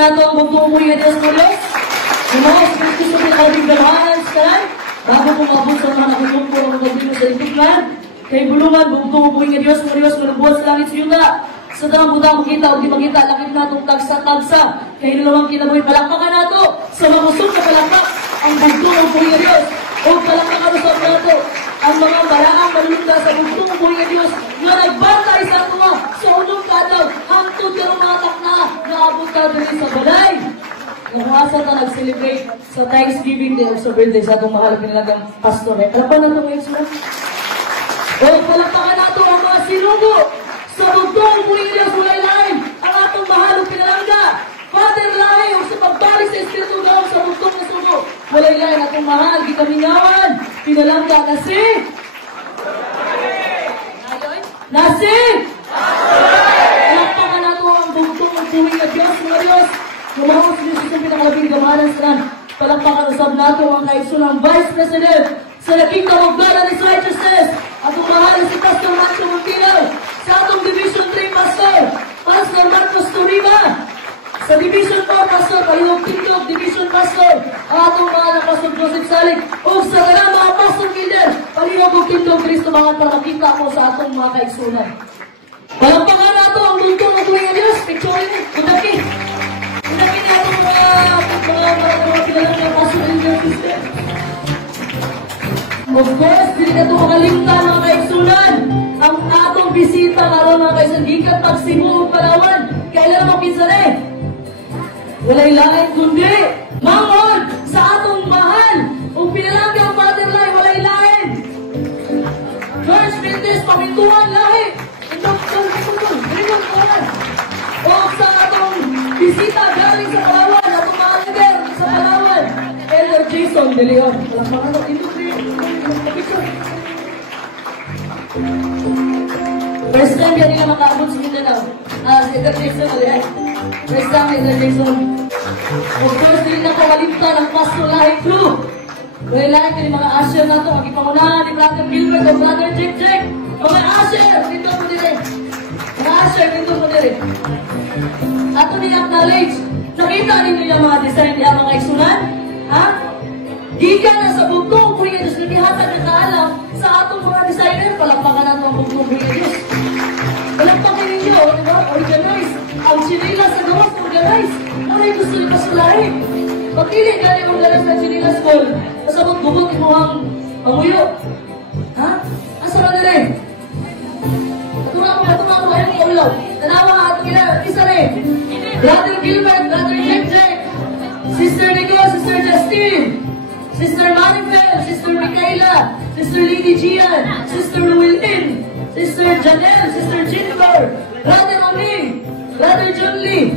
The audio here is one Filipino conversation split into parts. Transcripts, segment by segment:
Ito ang magtumuya Diyos mo Diyos. Yung mga Espiritu sa pinakabing galahanan sa bago pumabot sa mga nakukumpo ng magdino sa itikman, kay bulungan, magtumuya Diyos mo Diyos, manubuhat sa langit sa yuta. Sa dalang budang makita o di makita, lakit na itong tagsa-tagsa, kay nilawang kinabuhi, palakpakan na ito, sa mga usok na palakpak, ang bugtong puya Diyos, o palakpakan usap na ito, ang mga baraang malulunda sa bugtong puya Diyos, na nagbantay sa tuwa, sa unong kadaw, hangtod ka ng mga takna, naabot ka rin sa balay. Nangasa na nag-celebrate sa Thanksgiving Day of sa birthday sa itong mahal pinilagang pastor. Kalpan na ito ngayon sila. O palakpakan na ito ang mga sinugo, sa bugtong puya Diyos, walay lain, ang atong mahal pinalangga. Father lahi, o sa pagbalik sa Espiritu Gaw sa bugtong na sugo, walay lain atong mahal, gikamingawan, pinalangga kasi. Nasi! Palakpakan na ito ang bugtong ng puya Diyos, mga Diyos. Lumahos din sa pinakalabing gamanan sa nan. Palakpakan usab na ito ang kaigsunang Vice President sa The Kingdom of God and His Righteousness. Atong mahal si Pastor Mancho Montino. Sa atong Division 3 Pastor, Pastor Marcos Turiba. Sa Division 4 Pastor, Palihog Tindog, Division Pastor, ang atong mga na Pastor Joseph Salik. O sa kanang mga Pastor Kilder, Palihog Tindog, Cristo mga para makita ko sa atong mga kaigsunan. Palakpakan na ito ang bugtong ng puya Diyos. Picture niyo, kundaki. Kundaki na itong mga kilalang na Pastor Elder Christian. Of course, hindi na ito makalimtan mga kaigsunan. Ang atong bisita karon mga kaigsunan, gikat pagsimuong Palawan. Kailan mo kinsare? Walay lain kundi mangon sa atong mahal. Kung pinalanggang Father lahi, walay lain. First Baptist, pamintuan lahi. O sa atong bisita galing sa Palawan, atong mga leader sa Palawan, Elder Jason De Leon. First time yan nila makaabot sa Mindanao. Si Elder Jason, alihan. First time, Elder Jason. Of course, din na kawalimtan ang Pastor Lahi Crew. Wala ka ni mga usher na ito. Ang ipangunahan ni Brother Gilbert o Brother Jake Jake. Mga usher, dito mo dire. Mga usher, dito mo dire. Ato ni-acknowledge. Nakita ninyo yung mga design niya, mga isunan? Ha? Giga na sa bugtong puya Diyos. Nagihatan na kaalam sa atong mga designer. Palakpakan na itong bugtong puya Diyos. Palakpakan ninyo, di ba? Organize. Ang chinilas na gawas, organize. Ano yung gusto ni Pasulahin? Pagpili ka rin organize ng chinilas school. Kasabot bukod mo ang panguyo. Ha? Asa na rin? Ito nga ako, ayun ulo. Tanawa nga ito isa rin. Brother Gilbert, Brother Jake, Sister Nicole, Sister Justine, Sister Maribel, Sister Michaela, Sister Lady Gian, Sister Llewellyn, Sister Janelle, Sister Jennifer, Brother Aming, Brother John Lee,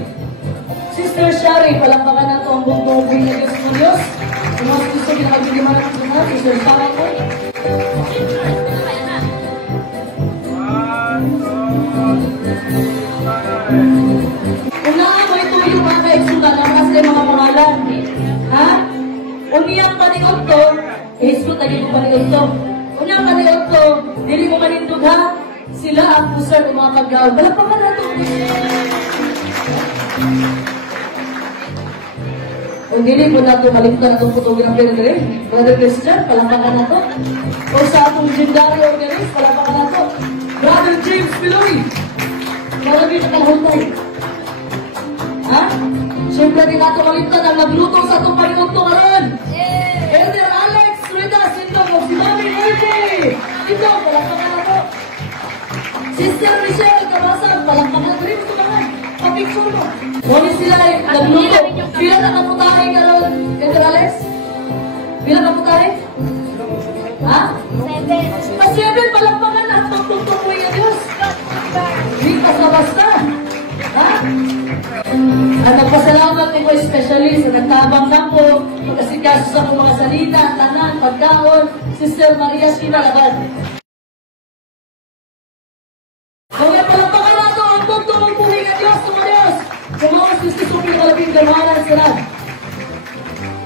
Sister Shari, palakpakan na ito ang buong na Diyos ng Diyos. Kung mga gusto kinakagiliman ng mga, Sister Shari ko. Unahan mo ito yung mga kaigsunan na mas kayo mga pangalan. Ha? Uniyang paniod to, Facebook na dito paniod to. Uniyang paniod to, dili mo manindog ha? Sila ang pusar ng mga paggaw. Balakpakan na ito. Kung dili po na ito malimtan itong photography na rin, Brother Christian, palakpakan na ito. O sa atong legendary organist, palakpakan na ito. Brother James Piloy, marami na kahultay. Ha? Siyempre din nato malimtan ang nagluto sa itong panigod to karon. Elder Alex Rita Sindong of Mami Energy. Ito, palakpakan na ito. Sister Michelle Kabasan, palakpakan na rin ito naman. Papicture mo. Muli sila nagluto. Pila na kaputahe karon, Elder Alex? Pila kaputahe? Ha? 7. Palakpakan na ang pagtutok mo yung Diyos. Hindi ka sa basta. Ha? At nagpasalamat ko especially sa nagtabang na po, magkasikaso sa mga salita, tanan, pagkaon, Sister Maria Sinalabad. Kaya palakpakan na ito ang pagtutok mo yung Diyos, mga Diyos. Kung mga susisupin kalabing gamanan sila.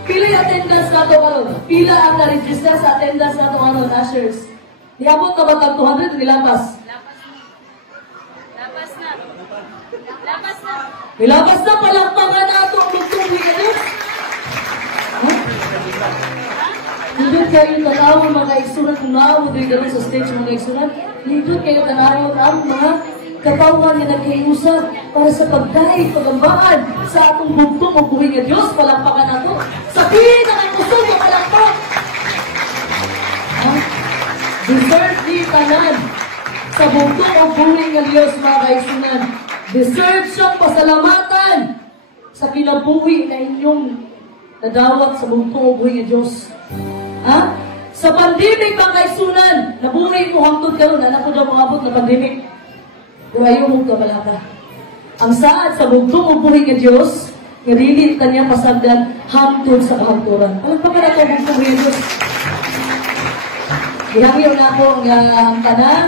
Pila yung attendance na ito karon. Pila ang na-register sa attendance na ito karon, ushers. Niabot na ba tag 200 nilapas? Lapas na. Ilabas na palakpakan nato kayo tanawon mga kaigsunan kung naawod rin gano'n sa stage mga kaigsunan. Nindot kayo tanawon ang mga katawan na nagkayusap para sa pagkain, pagambaan sa atong bugtong o buhay nga Diyos. Palakpakan na to. Sabihin na ang gusto mo palakpak. Deserve di tanan sa bugtong o buhay nga Diyos mga kaigsunan. Deserve siyang pasalamatan sa kinabuhi na inyong nadawat sa bugtong o buhay nga Diyos. Sa pandemic mga kaigsunan, nabuhay mo hangtod karon, anak ko daw mangabot na pandemic. Pero ayaw mong kabalaka. Ang saad sa bugtong o buhay nga Diyos, nga dili kanya pasagdan hangtod sa kahagturan. Alam pa ka na ito bugtong nga Diyos? Ihangyo na ako ang tanan,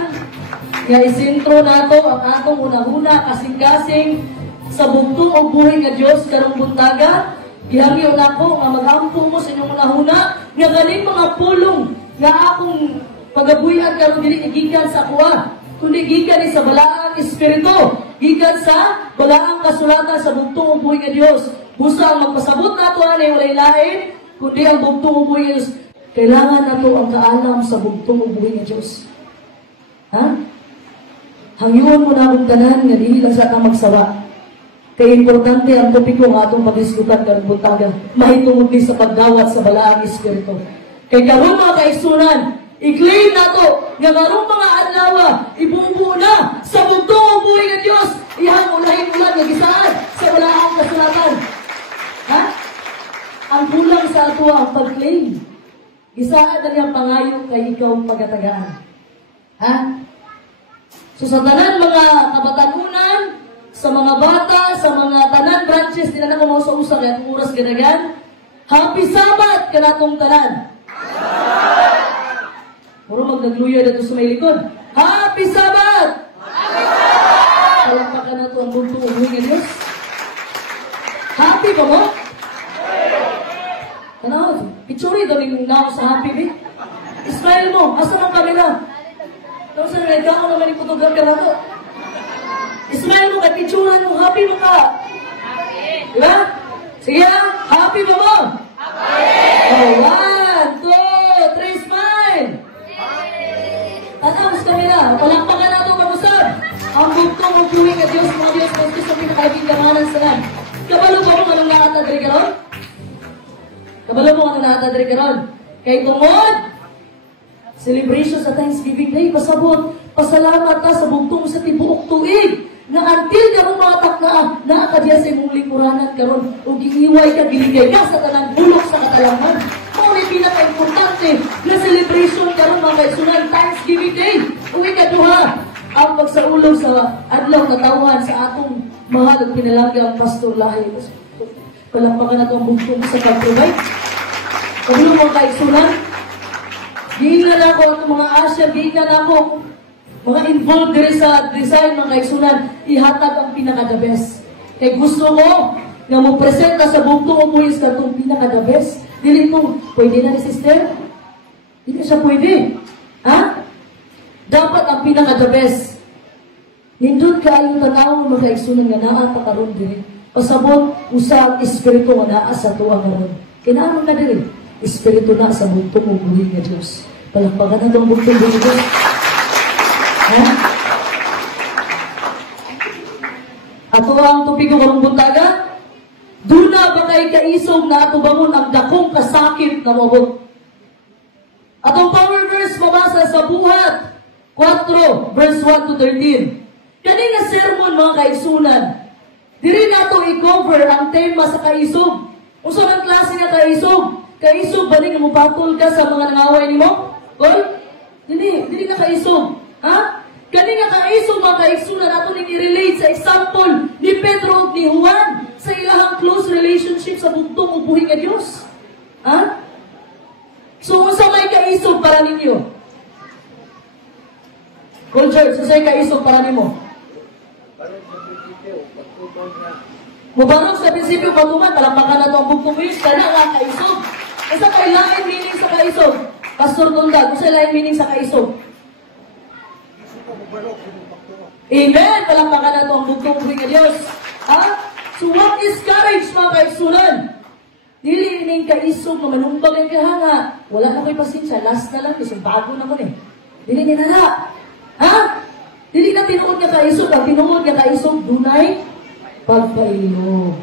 nga isintro na ako ang atong una-una, kasing-kasing sa bugtong o buhay nga Diyos, karong buntaga. Ihangyo na ako nga mag-ampo mo sa inyong una-una, nga galing mga pulong, nga akong pagabuyan karong dili igikan sa kuha, kundi gikan sa balaang espiritu, gikan sa balaang kasulatan sa bugtong o buhay nga Diyos. Busa ang magpasabot na ito na walay lain, kundi ang bugtong o buhay nga Diyos. Kailangan na ito ang kaalam sa bugtong o buhay nga Diyos. Hangyuan mo na akong tanan, nga dili lang sa kang magsawa. Kaya importante ang topiko nga atong pag-diskutan karong buntaga. Mahitungod din sa pagdawat sa balaang espiritu. Kay karon mga kaigsunan, i-claim na to, nga karong mga adlaw, ibubuo na sa bugtong o buhay nga Diyos. Ihang ulahin-ulan nga gisaan sa balaang kasulatan. Ang kulang sa ato ang pag-claim. Gisaan na niyang pangayo kay ikaw pagatagaan. So sa tanan mga kabatanunan, sa mga bata, sa mga tanan branches, di na ko mga sa-usa kaya kung oras ganagan. Happy Sabbath ka natong tanan. Puro magnagluya na ito sa may likod. Happy Sabbath! Happy Sabbath! Palakpakan na ito ang bugtong o buhay nga Diyos. Happy ba mo? Tanaw, pitsuri ito rin na sa happy ba? Smile mo, asa ng kamera? Tapos na rin, ako naman yung photographer na ito. Smile mo, at picturean mo, happy mo ka. Happy. Diba? Sige na, happy ba mo? Happy. Oh, 1, 2, 3, smile. Tanaw sa kamera, palakpakan na ito mag-usap. Ang bugtong o buhay nga Diyos, mga Diyos, mga Diyos, ang pinakalaging kamanan sa lan. Kabalo ba mo anong nakatadri ka ron? Kabalo mo anong nakatadri ka ron? Kay tungod, celebration sa Thanksgiving Day, pasabot, pasalamat ka sa bugtong sa tibuok tuig, na until karong mga takna, nakakadya sa imong lingkuranan karon o giiway ka, giligay ka sa tanang bulok sa katalaman. Mao ni pinaka-importante na celebration karon mga kaigsunan, Thanksgiving Day. Ug ikaduha, ang pagsaulog sa adlaw na tawhan sa atong mahal at pinalanggang Pastor Lahi. Palakpakan na itong bugtong sa pag-provide. Pagulong mga kaigsunan, giingan na ako at mga asya, giingan na ako mga involved din sa design mga kaigsunan, ihatag ang pinaka-the best. Kaya gusto ko na mo-presenta sa bugtong o buhis na itong pinaka-the best. Dili itong, pwede na ni sister? Hindi siya pwede. Dapat ang pinaka-the best. Nindot ka yung tanawang mga kaigsunan nga naa pakaroon din. Pasabot, usang espiritu nga naa sa tuwa karoon. Kinaroon na din. Espiritu na sa bugtong o buhis nga Diyos. Palakpakan na itong bugtong o buhis. Ato ang tupig ko karong buntaga, duna ba kay kaisog na ato bangon ang dakong kasakit na mabot. Atong power verse mabasa sa Buhat 4, verse 1 to 13. Kanina sermon mga kaigsunan, diri nato i-cover ang tema sa kaisog. Unsa ang klase nga kaisog? Kaisog ba rin mo patol ka sa mga nangaway nimo? Well, dili na kaisog. Kani nga kaisog mga kaigsunan ato ning i-relate sa example ni Pedro ug ni Juan sa ilang close relationship sa bugtong o buhay nga Diyos. So, unsa may kaisog para ninyo? Culture, unsa may kaisog para nimo? Mubarog sa prinsipyo pagtuman, palakpakan na ito ang bugtong Diyos, kana nga kaisog. Unsa kay lain meaning sa kaisog? Pastor Tundag, unsa lain meaning sa kaisog? Amen! Palakpakan na ito ang bugtong buhay nga Diyos. So what is courage mga kaigsunan? Dili kining kaisog na manumbag ang kahanga. Wala na ko'y pasensya. Last na lang. Isang bago na ko eh. Dili ni nana. Ha? Dili na tinuod nga kaisog. Ang tinuod nga kaisog, dunay pagpailo.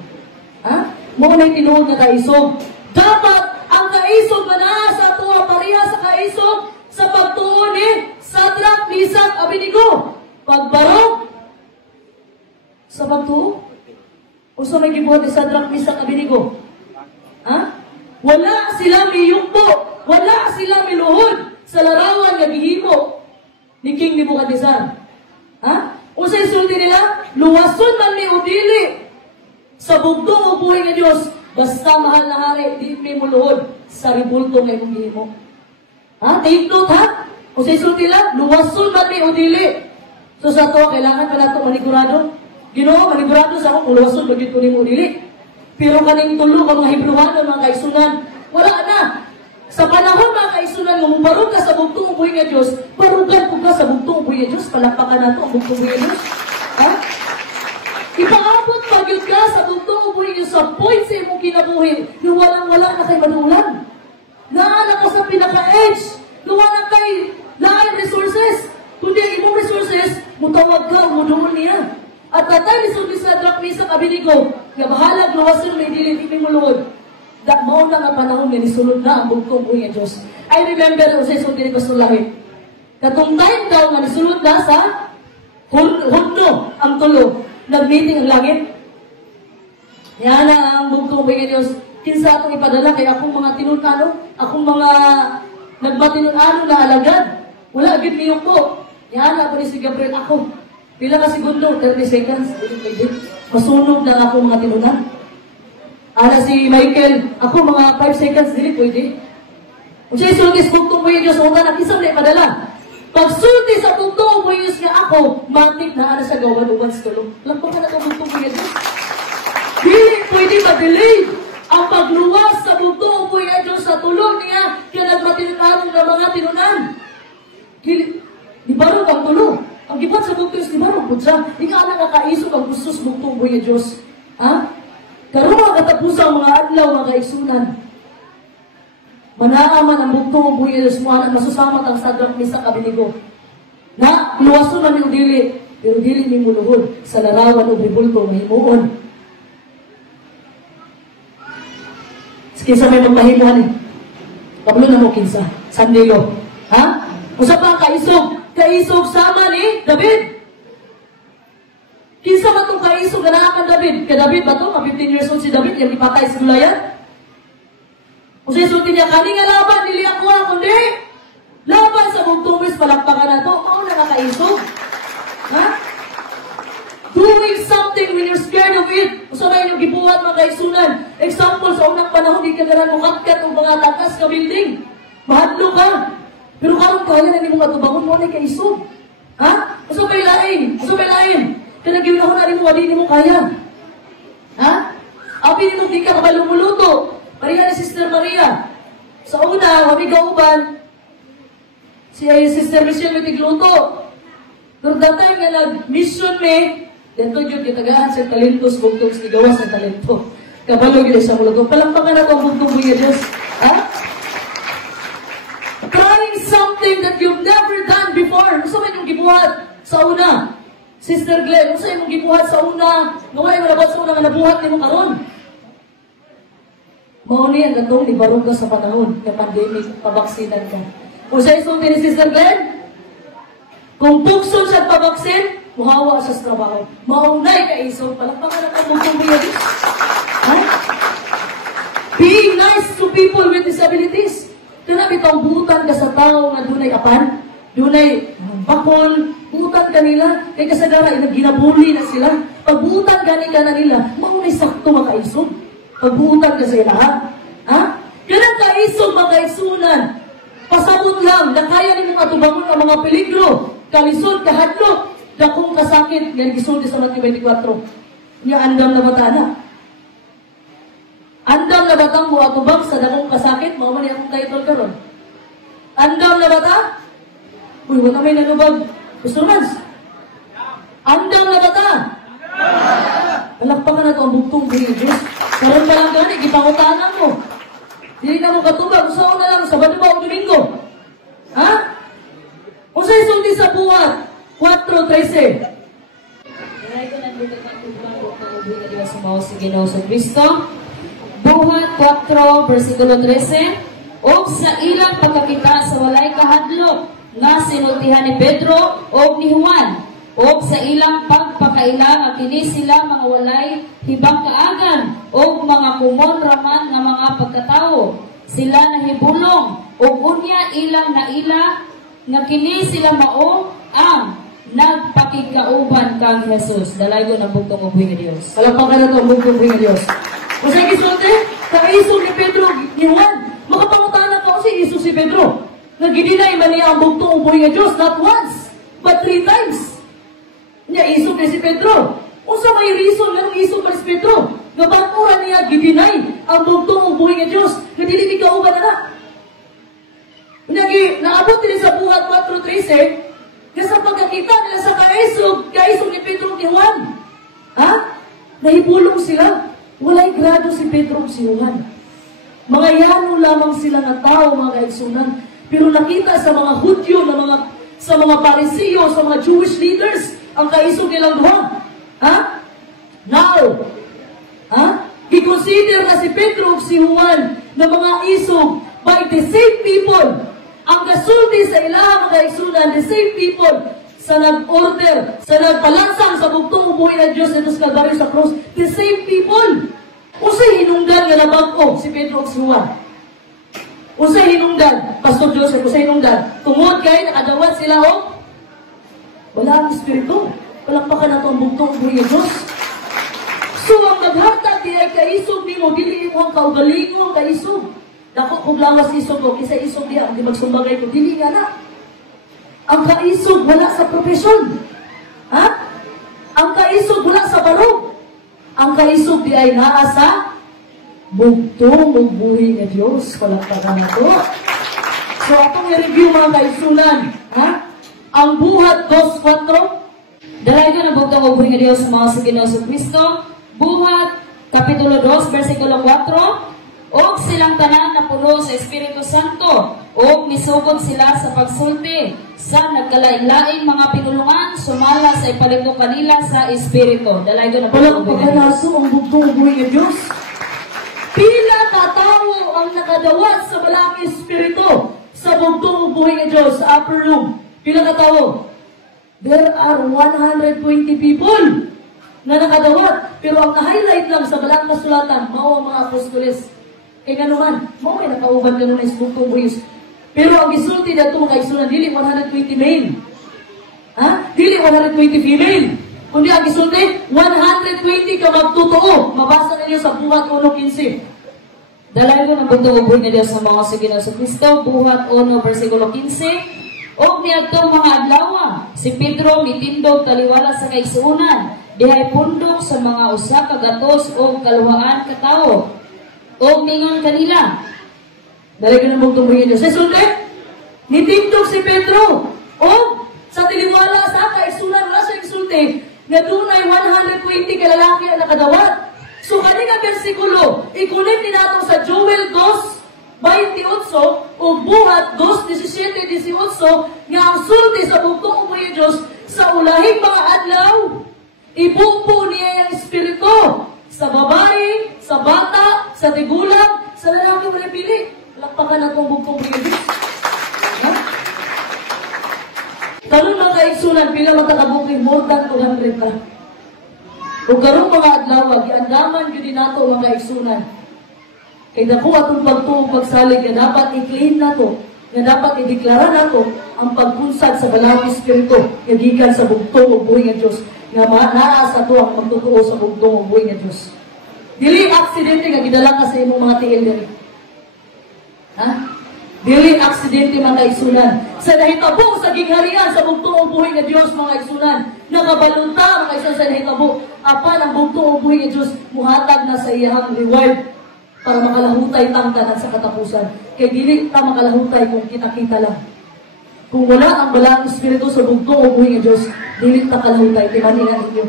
Ha? Muna yung tinuod nga kaisog. Dapat ang kaisog na naa sa tuwa pareha sa kaisog sa pagtuon ni Sadrak, Misak, Abednego. Pagbarog sa pagtuon. O sa may gibuhat ni Sadrak, Misak, Abednego. Ha? Wala sila miyumpo. Wala sila miluhod sa larawan nga gihimo ni King Nebuchadnezzar. Ha? O sa isulti nila, luwason man ni Udili sa bugtong o buhay nga Diyos, basta mahal na hari, di may muluhod sa ribulto nga imong gihimo. Ha? Take note, ha? O sa isulti nila, luwason man ni Udili. So sa to, kailangan pa nato manigurado. Ginoo, manigurado sa akong luwason, bagit ko ni Udili. Pero kaning tulo ang mga Hebrewan, mga kaisunan, wala na. Sa panahon mga kaisunan, kung barog ka sa bugtong ubuhay nga Diyos, barugan ko ka sa bugtong ubuhay nga Diyos, palakpakan na ito ang bugtong ubuhay nga Diyos. Ha? Ipaabot pagyod ka sa bugtong ubuhay nga sa point sa imong kinabuhi, nung walang-wala na kay manulan. Naala ka sa pinaka-edge, nung wala kay lain resources. Kundi ang imong resources, mutawag ka, muduol niya. At tatay ni Sulti Sadrak, Misak, Abednego, nga bahalag luwason may dili di muluhod. Mao na nga panahon nga nisulod na ang bugtong buhay nga Diyos. I remember sa Sulti ni Pastor Lahit. Katong time daw nga nisulod na sa Hudno ang tulo. Nag-meeting ang langit. Yan na ang bugtong buhay nga Diyos. Kinsa atong ipadala kay akong mga tinutano, akong mga nagmatinunano na alagad. Wala agad niyo po. Yan na po ni si Gabriel ako. Pila ka segundo, 30 seconds. Masunog na ako mga tinunan. Ana si Michael, ako mga 5 seconds, dili pwede. Kung siya isulti sa bugtong buhay Diyos, huwag na isang na ipadala. Pag sulti sa bugtong buhay Diyos nga ako, matik na ana sa gawan uban sa tulong. Lampang ka na ito bugtong buhay Diyos. Dili pwede ma-delay ang pagluwas sa bugtong buhay Diyos sa tulong niya kaya nagmatinunanong na mga tinunan. Di barog ang tulong. Ang gibat sa bugtong Diyos, di barog po siya. Di ka na nakaisog ang gustos bugtong buhay Diyos. Ha? Karoon ang katapusang mga adlaw, mga kaisunan. Manaaman ang bugtong buhay Diyos mo at masusamat ang Sadrak, Misak, Abednego. Na, luwason na ni Udili, pero dili ni muluhod sa larawan o ribulto may himuon. Kinsa may magmahimuhan eh. Pablo na mo kinsa. Sandilo. Ha? Usa pa kaisog. Kaisog sama ni David. Kinsa man itong kaisog na naakan David? Ka David ba ito? 15 years old si David, yung ipatay sa Goliath. Kung sisulti niya, kani nga laban, nili ako kundi laban sa bugtong Diyos, palakpakan na ito. Ako na nakaisog. Ha? Doing something when you're scared of it. Usa na yung gibuhat mga kaisunan. Example, sa unang panahon, di ka ganan mo kakkat o mga takas ka building. Mahadlo ka. Pero karong kaya na hindi mo matubangon mo na kaisog. Ha? Usa may lain. Usa may lain. Kaya ginahon na rin mo, hindi mo kaya. Ha? Abi ni mo di ka malumuluto. Maria ni Sister Maria. Sa una, kami kauban, si Sister Michelle may tigluto. Pero datay nga nag-mission me, dito yun kitagaan sa talentos, bugtong sigawas ng talento. Kabalo yun sa muluto. Palampakan na itong bugtong buhay Diyos. Ha? Trying something that you've never done before. Gusto mo yung gibuhat sa una. Sister Glenn, gusto mo yung gibuhat sa una. Naway mo nabat sa una nga nabuhat ni mo karon. Mauni ang gatong libarog ka sa panahon ng pandemic, pabaksinan ka. Kung siya isulti ni Sister Glenn, kung tukson siya pabaksin, muhawa siya sa trabaho. Maunay ka isog, palakpakan na kang bugtong buhay Diyos. Ha? Being nice to people with disabilities. Kaya bitang butan ka sa tao na dunay apan, dunay bakol, butan ka nila, kaya kasagara, ginabuli na sila. Pag butan gani ka na nila, maunay sakto makaisog. Pag butan ka sa ilaha. Ha? Kaya kaisog makaisunan. Pasabot lang, na kaya ni mong atubangon ang mga peligro, kalisod, kahadlok, dakong kasakit, yan gisulti sa Matthew 24. Niya andam na batana. Andam na batang mo atubang sa dakong kasakit, mao man akong title karon. Andam na bata? Uy, wala may nanubag. Gusto naman? Andam na bata? Palakpakan na ito ang bugtong buhay Diyos. Karoon pa lang gani, gipangutanan mo. ka mo katubag, usaw na lang, Sabado ba o Domingo? Ha? Unsay sulti sa buhat? 4:13. Kaya ko nandito ka tubag o kaubuhi na Diyos sa mga si Ginoo sa Kristo. Buhat 4, versikulo 13. O sa ilang pagkakita sa walay kahadlok nga sinultihan ni Pedro o ni Juan. O sa ilang pagpakaila nga kini sila mga walay hibang kaagan o mga kumon raman nga mga pagkatawo. Sila nahibulong o unya ilang naila nga kini sila mao ang nagpakikauban kang Jesus. Dalaygo ng bugtong ubuhi nga Dios. Palakpakan na ito ang bugtong ubuhi nga Dios. Kung sa gisulti, kaisog ni Pedro, ni Juan, makapangutan ka si Jesus si Pedro. Nagidinay man niya ang bugtong ubuhi nga Dios, not once, but 3 times. Niya isog ni si Pedro. Unsa may reason nga isog man si Pedro? Nga bakura niya gidinay ang bugtong ubuhi nga Dios. Nga dili kauban na. Naabot din sa buhat 4:13, nga sa pagkakita nila sa kaisog ni Pedro ni Juan. Ha? Nahibulong sila. Walay grado si Pedro si Juan. Mga yano lamang sila na tao, mga kaigsunan. Pero nakita sa mga Hudyo, sa mga Parisiyo, sa mga Jewish leaders, ang kaisog nilang duha. Ha? Now, i-consider na si Pedro si Juan na mga isog by the same people. Ang kasulti sa ilang mga kaigsunan, the same people sa nag-order, sa nagpalansang sa bugtong ubuhi ng Diyos ito sa Kalbaryo sa cross, the same people. Usay hinungdan nga nabag-o si Pedro at si Juan. Usay hinungdan, Pastor Joseph, usay hinungdan. Tungod kay nakadawat sila o wala ang Espiritu. Palakpakan na ito ang bugtong ubuhi ng Diyos. So, ang naghatag di ay kaisog ni mo, dili mo ang kaugaling mo ang kaisog. Dako kung lawas isog ko, isa isog diya, di magsumbagay ko, dili nga na. Ang kaisog wala sa profesyon. Ha? Ang kaisog wala sa barog. Ang kaisog di ay naa sa bugtong ubuhi ng Diyos. Palakpakan na ito. So, atong i-review mga kaisunan. Ha? Ang buhat 2:4. Dalay ko na bugtong ubuhi nga Dios sa mga sa Ginoo sa Kristo. Buhat kapitulo 2 versikulo 4. Og silang tanan na puno sa Espiritu Santo, og nisugod sila sa pagsulti sa nagkalain-laing mga pinulungan, sumala sa ipalito kanila sa Espiritu. Dalay ko na palakpakan ang bugtong ubuhi ng Diyos. Pila ka tao ang nakadawat sa balang Espiritu sa bugtong ubuhi ng Diyos sa upper room. Pila ka tao? There are 120 people na nakadawat. Pero ang na-highlight lang sa balang kasulatan, mao ang mga apostoles. Kaya nga naman, mao ay nakauban ka nun sa bugtong ubuhi. Pero ang gisulti na ito mga isunan, dili 120 male. Ha? Dili 120 female. Kundi ang gisulti, 120 ka magtotoo. Mabasa ninyo sa buhat 1:15. Dalay ko ng bugtong ubuhi nga Dios sa mga sa Ginoo sa Kristo. Buhat 1 versikulo 15. Og niadtong mga adlaw, si Pedro mitindog taliwala sa kaigsuonan, dihay pundok sa mga usa ka gatos o kaluhaan ka tawo. Og mingon kanila. Dali ka ng bugtong ubuhi ng Diyos. Sesulti, nitindog si Pedro. Og sa tiliwala sa kaigsuonan, wala sa igsulti, na dunay 120 ka lalaki ang nakadawat. So kani nga bersikulo, ikunin ni nato sa Joel 2:28 o buhat 2:17-18 nga ang sulti sa bugtong ubuhi ng Diyos sa ulahing mga adlaw, ibupo niya ang Espiritu sa babae, sa bata, sa tigulang, sa lalaki wala pili. Lakpakan na itong bugtong ubuhi ng Diyos. Karon mga kaigsunan, pila matakabuking more than 200 ka. Kung karong mga adlaw, giandaman yun din nato mga kaigsunan. Kaya dako atong pagtuog pagsalig na dapat i-clean na to, na dapat i-deklara na to ang pagpunsad sa balang Espiritu, gikan sa bugtong ubuhi ng Diyos, nga naa sa to ang magtutuo sa bugtong ubuhi ng Diyos. Dili aksidente nga gidala ka sa imong mga tiil diri. Ha? Dili aksidente mga kaigsunan. Sa nahitabo sa gingharian sa bugtong ubuhi ng Diyos mga kaigsunan, nakabalunta mga kaigsunan sa nahitabo, apan ang bugtong ubuhi ng Diyos muhatag na sa iyang reward para makalahutay tangtanan sa katapusan. Kaya dili ta makalahutay kung kita-kita lang. Kung wala ang balang Espiritu sa bugtong ubuhi ng Diyos, dili ta kalahutay. Timaningan ninyo.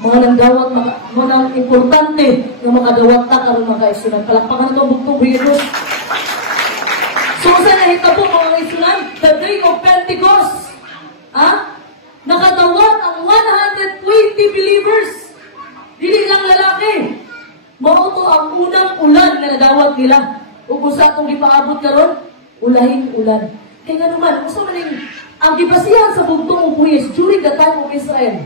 mga nagdawat, mga nang importante nga makadawat ta karon mga kaigsunan. Palakpakan ito bugtong Diyos. So sa nahita po mga kaigsunan, the day of Pentecost, nakadawat ang 120 believers. Dili lang lalaki. Mauto ang unang ulan na nadawat nila. O kung sa atong ipaabot karon, ulahin ulan. Kaya nga naman, gusto man ang gibasihan sa bugtong ubuyes during the time of Israel.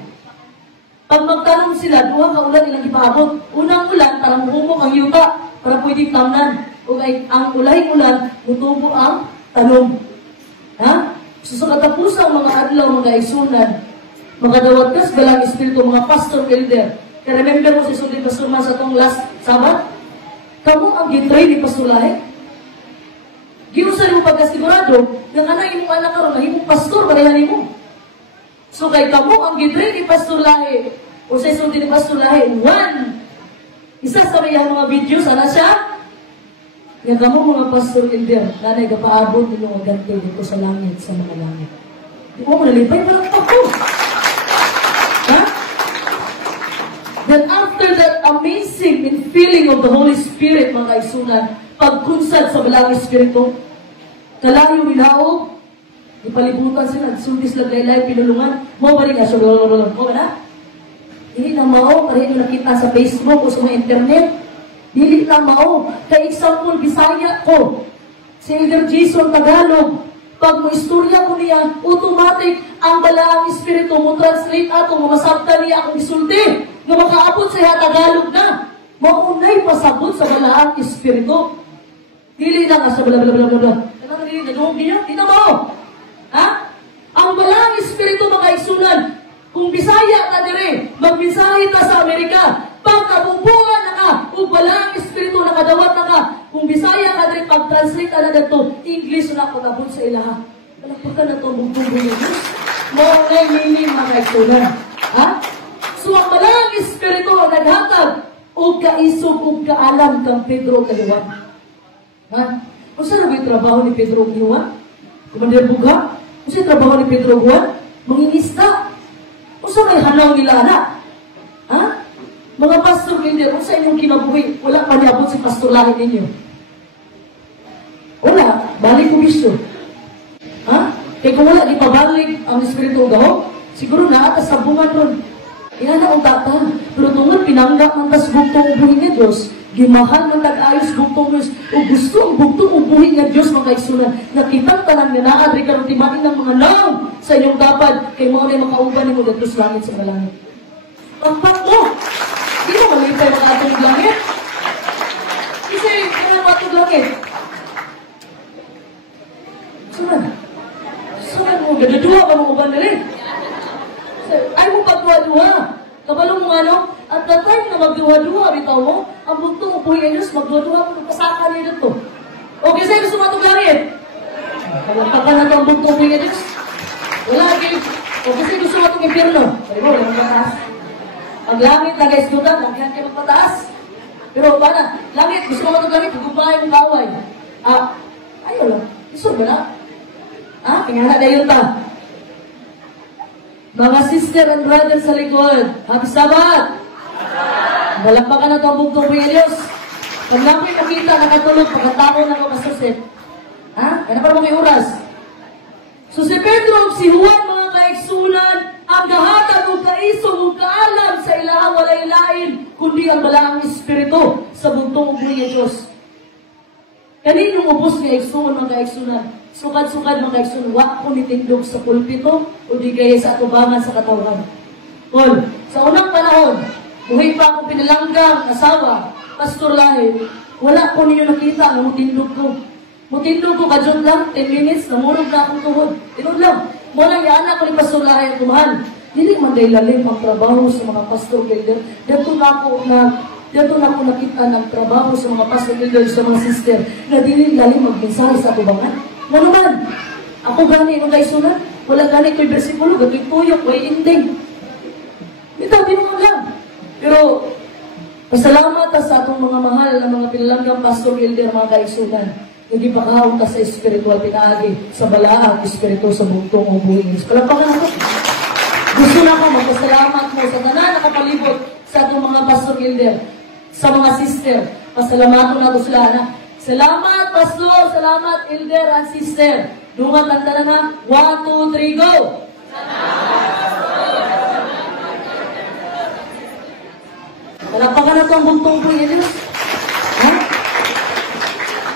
Pag magtanong sila, duha ka ulan ilang ipaabot. Unang ulan, parang humok ang yuta para pwede tamnan. O ang ulahin ulan, mutubo ang tanong. So sa katapusang mga adlaw, mga igsunan, makadawat kas balang espiritu, mga pastor elder. Kaya remember mo si Sundin Pastor Man sa itong last Sabat? Kamu ang gitray ni Pastor Lahi. Giusan mo pagkasigurado, na kanay imong anak karon nahimong pastor, barayan mo. So kay kamu ang gitray ni Pastor Lahi, o sa Sundin ni Pastor Lahi, isa sa may mga video, sana siya, nga kamu mga pastor elder, nanay kapaabot nyo mga ganti dito sa langit, sa mga langit. Di mo manalipay, walang ako. Then after that amazing feeling of the Holy Spirit, mga kaigsunan, pagkunsad sa balang Espiritu, kalayo minaw, ipalibutan sila, sultis lang laylay, pinulungan, mo ba rin nga, so mo ba na? Hindi na mao, parehin nyo nakita sa Facebook o sa mga internet, hindi na mao. Kay example, Bisaya ko, si Elder Jason Tagalog, pag mo istorya ko niya, automatic ang balang Espiritu mo translate ato, mamasabta niya akong isulti. Nga makaabot sa Tagalog na, maunay pasabot sa balang Espiritu. Dili na nga sa blablabla. Ano na dili? Nagawag niya? Hindi na mo. Ang balang Espiritu mga igsunan, kung Bisaya na dire, magbisahe ta sa Amerika, pag nabubuhan na ka, kung balang Espiritu nakadawat na ka, kung Bisaya ka dire, pag-translate na dito, English na ako nabot sa ilaha. Malakpakan na ito, bugtong-bugtong Diyos. Maunay meaning mga igsunan. So ang balang Espiritu ang naghatag o kaisog o kaalam kang Pedro kaliwan. Kung saan na trabaho ni Pedro kaliwan? Commander Buga? Kung saan trabaho ni Pedro Juan? Mangingista? Kung saan may hanaw nila anak? Mga pastor hindi, kung saan inyong kinabuhi, wala pa niabot si pastor langit ninyo. Wala, balik ko bisyo. Kaya kung wala, di pabalik ang Espiritu gaho, siguro na atas sabungan ron. Yan ang utatan. Pero tungkol pinanggap ng tas bugtong ubuhin niya Diyos, gimahal ng tag-ayos bugtong Diyos, o gusto ang bugtong ubuhin niya Diyos mga kaigsunan, nakitang tanang nanaad, rin ka ng timain ng mga naong sa inyong kapad, kay mga na makauban mo dito sa langit sa malangit. Tampak mo! Hindi mo malipay mga atong langit. Kasi, kaya mga atong langit. Sunan? Sunan mo, gadaduha ka mga uban na rin. Ay mo pagduha-duha. Kabalong mo ano, at the time na magduha-duha, bitaw mo, ang bugtong upuhin niya Diyos, magduha-duha mo, kasaka niya dito. Okay, sa'yo gusto matong langit? Kalakakan na ito ang bugtong upuhin niya Diyos. Wala, okay, sa'yo gusto matong impyerno? Sabi mo, walang mataas. Ang langit na guys, dudan, langit kayo magpataas. Pero paano, langit, gusto mo matong langit, gugupahin yung kaway. Ayaw lang, gusto ba na? Kaya na yun ta. Mga sister and brother sa likod, happy Sabat! Malakpakan na ito ang bugtong po Diyos. Pag lang ko'y makita, nakatulog, pagkatao na ako kasusit. Kaya pa may oras. So si Pedro, si Juan, mga kaigsunan, ang gahatag o kaisong o kaalam sa ilaha walay lain, kundi ang balang Espiritu sa bugtong po Diyos. Kaninong ubos nga igsunan, mga kaigsunan? Sukad-sukad mga kaigsunan, wak ko nitindog sa pulpito o di kaya sa atubangan sa katawan. Paul, sa unang panahon, buhay pa akong pinalanggang asawa, Pastor Lahi, wala ko ninyo nakita ang mutindog ko. Mutindog ko, kadyon lang, 10 minutes, namurog na akong tuhod. Tinod lang, muna yung anak ko ni Pastor Lahi ang kumahan. Hindi man dahil lalim ang trabaho sa mga pastor builder. Dito na ako nakita ng trabaho sa mga pastor builder, sa mga sister, na dili lalim magmensahe sa atubangan. Ano naman? Ako gani nung kaisunan, wala gani ito'y versikulo, gato'y tuyok, may ending. Ito, di mo lang. Pero, pasalamat sa atong mga mahal na mga pinalanggang pastor elder, mga kaisunan. Hindi pa kaon ka sa espiritual pinaagi, sa balaang espiritu sa bugtong o buhingis. Kalapakan ako. Gusto na ko magpasalamat mo sa tanan nakapalibot sa atong mga pastor elder, sa mga sister. Pasalamaton na ko sila na. Salamat pastor, salamat elder and sister. Dungan lang tanan na. 1, 2, 3, go! Palakpakan na ito ang buntong po yun. Ha?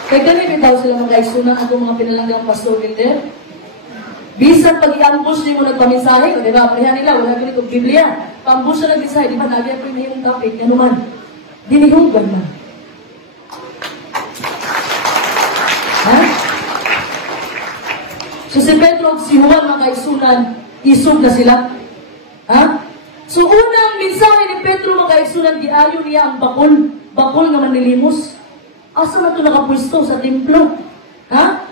Kaya ganun daw sila mag-aisunan atong mga pinalanggang pastor elder. Bisan pag i-ambush niyo mo nagpamensahe, o diba, pareha nila, wala ganito Biblia. Pa-ambush na nag-mensahe, di ba, nagyan po yung topic, ano man, dinihugan na. Ha? So si Pedro at si Juan, mga kaisunan, isog na sila. Ha? So unang mensahe ni Pedro, mga kaisunan, diayo niya ang bakol nga manlilimos. Asa na ito nakapwesto sa templo? Ha?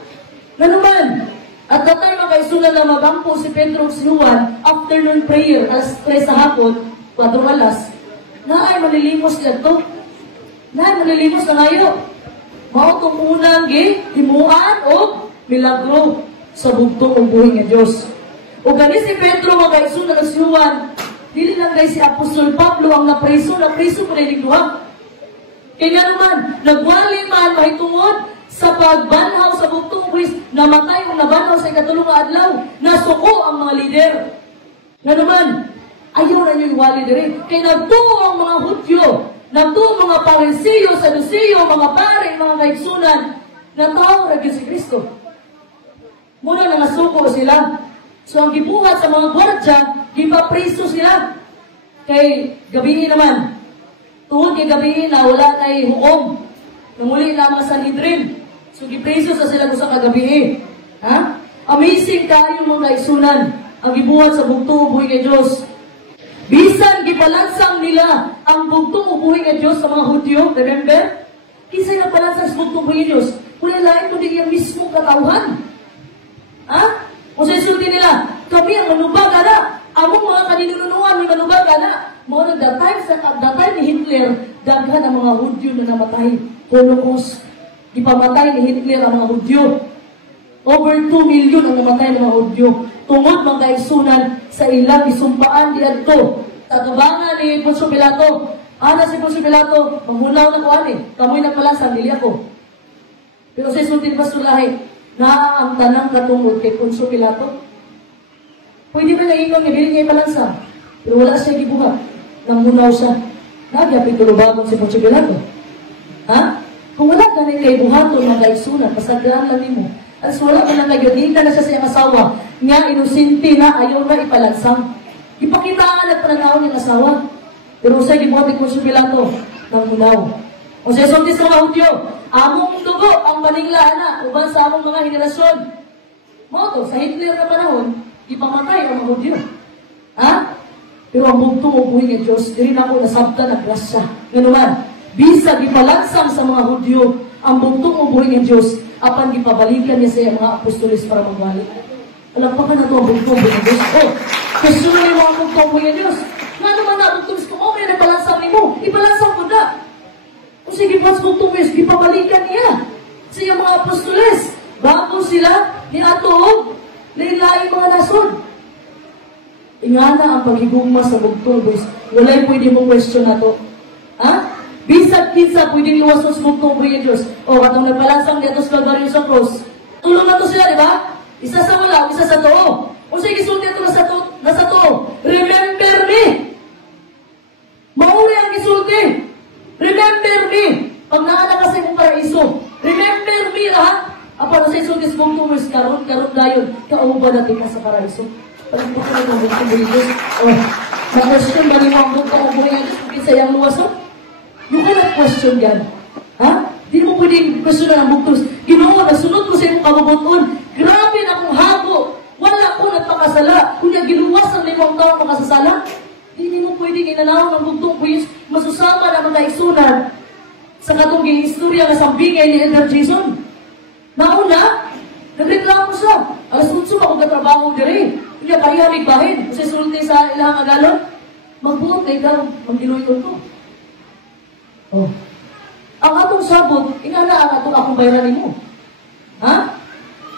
Na naman? At datay mga kaisunan na magampo si Pedro si Juan, afternoon prayer, alas 3 sa hapon, 4 alas, na ay manilimos yan to. Na ay manilimos na ngayon. Mao itong unang himuan o milagro sa bugtong o buhay nga Diyos. O gani si Pedro mga kaisunan na si Juan, dili lang kay si Apostol Pablo ang napreso pa rin duha. Kaya naman, nagwali man mahitungod, sa pagbanhaw sa bugtong buwis, namatay o nabanhaw sa ikatulong adlaw, nasuko ang mga lider. Nga naman, ayaw na nyo iwali diri. Kaya nagtuo ang mga Hudyo, nagtuo ang mga Parisiyo, Sadusiyo, mga pare, mga kaigsunan, na tao na si Kristo. Muna nangasuko sila. So ang gibuhat sa mga gwardya, gipapriso sila. Kay gabihin naman, tuhod kay gabihin na wala na hukom. Namuli lamang sa Sanhedrin. So, gipreso sa sila sa kagabi. Ha? Amazing kayo mga kaisunan. Ang gibuhat sa bugtong ubuhay nga Diyos. Bisan, gipalansang nila ang bugtong ubuhay nga Diyos sa mga Hudyo. Remember? Kisay na palansang sa bugtong ubuhay nga Diyos. Kung lain ko din yung mismo katauhan. Ha? Kung sa isulti nila, kami ang manubag na. Among mga kaninunuan, may manubag na. Mga datay ni Hitler, daghan ang mga Hudyo na namatay. Holocaust. Ipamatay ni Hitler ang mga Hudyo. Over 2 million ang namatay ng mga Hudyo. Tungod mga kaisunan sa ilang isumpaan diadto. Tatubangan ni Poncio Pilato. Ana si Poncio Pilato, mahulaw na ko ani. Kamoy nagpalasan, dili ako. Pero sa isulti ni Pastor Lahi, na ang tanang katungod kay Poncio Pilato. Pwede ba nangingong ni dili niya ipalansa? Pero wala siya gibuhat. Namunaw siya. Nagyapit tulubagong si Poncio Pilato. Ha? Kung wala ka na kay buhaton mga kaisunan, pasagaan lang mo. At wala ka na nagyodita na siya sa iyang asawa, nga inusinti na ayaw na ipalansang. Ipakitaan at pananaw ng asawa. Pero sa gibuhat ni Poncio Pilato, nang munaw. O sa isultis ng mga Hudyo, among dugo ang paninglaan na, uban sa among mga henerasyon. Moto, sa Hitler na panahon, ipamatay ang mga Hudyo. Ha? Pero ang bugtong ubuhay ng Diyos, diri na ako nasabta na grasya. Ganuman. Bisa gipalansang sa mga Hudyo ang bugtong ubuhay ng Diyos apan gipabalikan niya sa mga apostolis para magbalik. Alam pa ka na ito ang bugtong ubuhay ng Diyos. Oh, kasi yung mga bugtong ubuhay ng Diyos. Nga naman na bugtong gusto ko, may napalansang ni mo. Ipalansang mo na. O sige, pas bugtong Diyos, gipabalikan niya sa mga apostolis. Bago sila niatuog na ilaing mga nason. Ingana ang paghigugma sa bugtong Diyos. Wala'y pwede mong question na to. Ha? Bisag-kinsa, pwedeng luwason sa bugtong ubuhay ng Diyos. O, katong nagpalansang dito sa Calvario sa cross. Tulong na to sila, di ba? Isa sa wala, isa sa too. O sige, gisulti ito nasa too. Remember me. Mauli ang gisulti. Remember me. Pag naanak ka sa imong paraiso. Remember me, ha? Apa sa isulti sa bugtong Diyos, karon dayon, kauban natin ka sa paraiso. Pagpupunan ng bugtong ubuhay ng Diyos. O, na-question ba niyo ang bugtong ubuhay ng Diyos? Kung sa iyang luwason? You cannot question God. Ha? Di mo pwedeng question ang bugtong. Ginoo, nasunod ko sa iyong kabubuton. Grabe na akong hago. Wala akong nagpakasala. Kung yung giluwasan na yung taong makasasala, di mo pwedeng inanaw ng bugtong Diyos. Masusama na mga isunan sa katong istorya nga sambingay ni Elder Jason. Nauna, nagreklamo siya. Alas 8 ako katrabaho diri. Kaya parihamig bahin. Kasi sulti sa ilang agalon. Magbuot na ikaw. Mag-iloy-iloy ko. Oh. Ang atong sabot, ingana ang atong akong bayranin mo. Ha?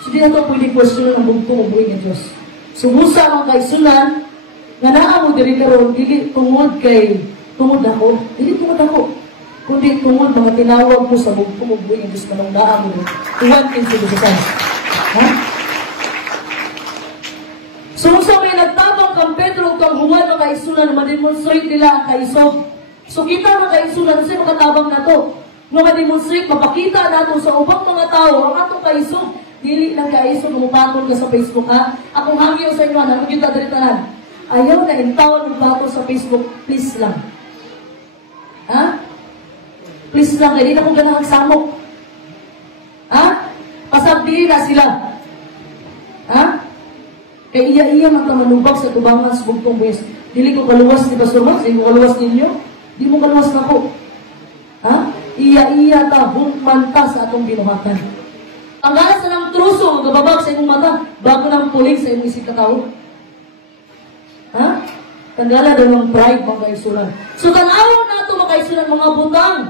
So, di na ito pwede question ng bugtong ubuhay ng Diyos. Sumusa ang kaisunan, nga naa mo diri karon dili tungod ako, dili tungod ako. Kundi tungod mga tinawag mo sa bugtong ug buhi nga Dios manong naa mo. Tuwan kin sa ha? So sa may nagtabang kang Pedro ug kang Juan nga kaisunan ma-demonstrate nila ang kaisog. So kita mga kaisunan sa makatabang nato. Nga ma-demonstrate, mapakita nato sa ubang mga tao ang atong kaisog. Dili lang kaisog umupaton ka sa Facebook ha. Akong hangyo sa inyo na gyud diri tanan. Ayaw na intawon og bato sa Facebook, please lang. Ha? Please lang, kaya di na kong ganang samok. Ha? Pasabdi na sila. Ha? Kaya iya-iya man manubag sa tubangan sa bugtong buwis. Dili ko kaluwas ni Pastor Max, hindi ko kaluwas ninyo. Di mo kaluwas na ko. Ha? Iya-iya ta, manta sa atong binuhatan. Ang galas na ng truso, gababag sa imong mata, bago ng puling sa imong isip katao. Ha? Tandala daw ng pride, mga kaisulan. So, tanawang na ito, mga kaisulan, mga butang.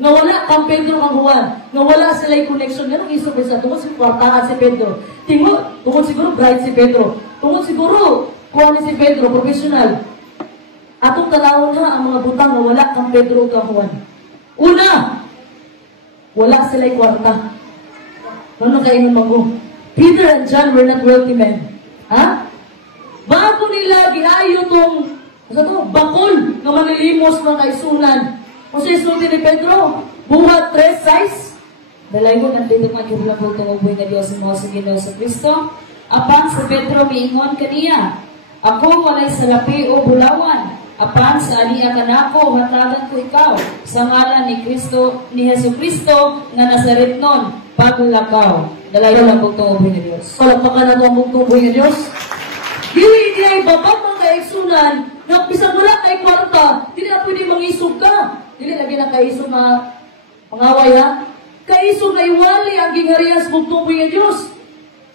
Nga wala kang Pedro kang Juan, nga wala sila'y connection. Ganong isip ko sa tungkol si kwartaan si Pedro. Tungkol siguro bright si Pedro. Tungkol siguro kuha ni si Pedro, professional. Atong tanawon na ang mga butang nga wala kang Pedro kang Juan. Una, wala sila'y kwarta. Ano kayo mago? Peter and John were not wealthy men. Ha? Bago nila gihayo tong bakol nga manilimos mga kaisunan. Kung sa isulti ni Pedro, buhat 3 size. Dalay mo nandito magkibulang po itong uboy na Diyos mo sa Ginoo sa Kristo. Apan sa Pedro miingon kaniya, ako walay salapi o bulawan. Apan sa aliya kanako, hatagan ko ikaw. Sa ngalan ni Kristo, ni Hesus Kristo, nga Nazaretnon, paglakaw. Dalay mo lang po itong uboy na Diyos. Palagpakan na ito ang bugtong uboy na Diyos. Dili ay babag mga kaigsunan, na pisang wala kay kwarta, dili na pwede mangisog ka. Dili lagi na kaisog na pangaway ha. Kaisog na iwali ang gingharian sa bugtong uboy nga Diyos.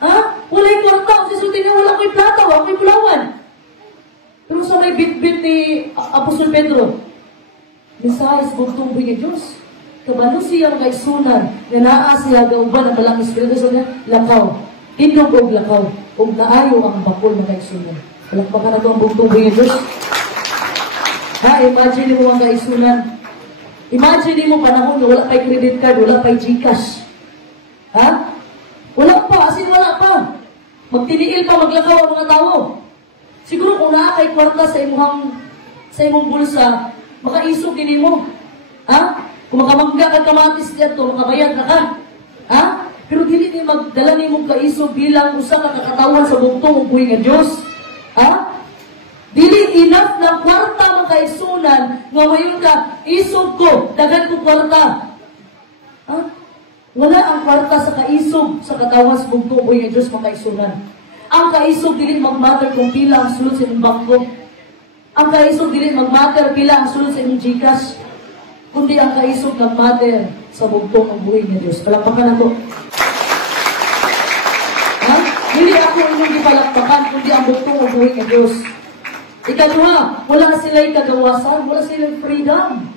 Ha? Wala'y kwarta, kasi sulti niya wala ko'y plata, wala ko'y pulawan. Pero sa may bit-bit ni Apostol Pedro, misayas bugtong uboy nga Diyos. Kabalo siya mga kaigsunan, na naa siya gauban ang malang Espiritu sa niya, lakaw. Tindog og lakaw, og naayo ang bakol na kaigsunan. Palakpakan na ito ang bugtong uboy nga Diyos. Ha? Imagine mo ang kaigsunan. Imagine mo panahon na wala pa'y credit card, wala pa'y GCash. Ha? Wala pa, asin wala pa. Magtiniil pa, maglakaw ang mga tao. Siguro kung naa kay kwarta sa imong bulsa, makaisog din mo. Ha? Kung makamangga ka kamatis dito, makabayad na ka. Ha? Pero dili ni magdala ni mong kaisog bilang usa ka kakatawan sa bugtong uboy nga Diyos. Ha? Dili enough ng kwarta mga kaisunan nga mayon ka, isog ko, dagan ko kwarta. Ha? Wala ang kwarta sa kaisog sa katawan sa bugtong uboy nga Diyos mga kaisunan. Ang kaisog dili mag-matter kung pila ang sulod sa imong bangko. Ang kaisog dili mag-matter pila ang sulod sa imong GCash. Kundi ang kaisog nag-matter sa bugtong uboy nga Diyos. Palakpakan ako. Ha? Dili ako inyong gipalakpakan kundi ang bugtong uboy nga Diyos. Ikaduha, wala sila'y kagawasan, wala sila'y freedom.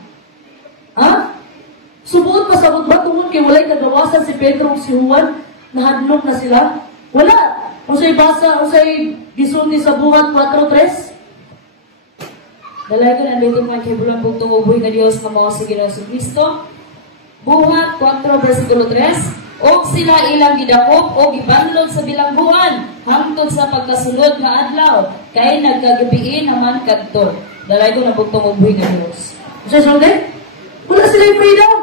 Ha? Subuot pa sa ba tungkol kay wala'y kagawasan si Pedro o si Juan, nahadlok na sila? Wala. Kung sa'y basa, kung sa'y gisulti sa buhat 4:3. Dalay ko nandito mga kibulang bugtong uboy nga Diyos na mga sa Ginoo sa Kristo. Buhat 4:3. O sila ilang gidakop o gibanlog sa bilangguan hangtod sa pagkasulod nga adlaw kay nagkagabiin naman kadto. Dalay ko na bugtong uboy nga Diyos. Sa sunday, wala sila freedom.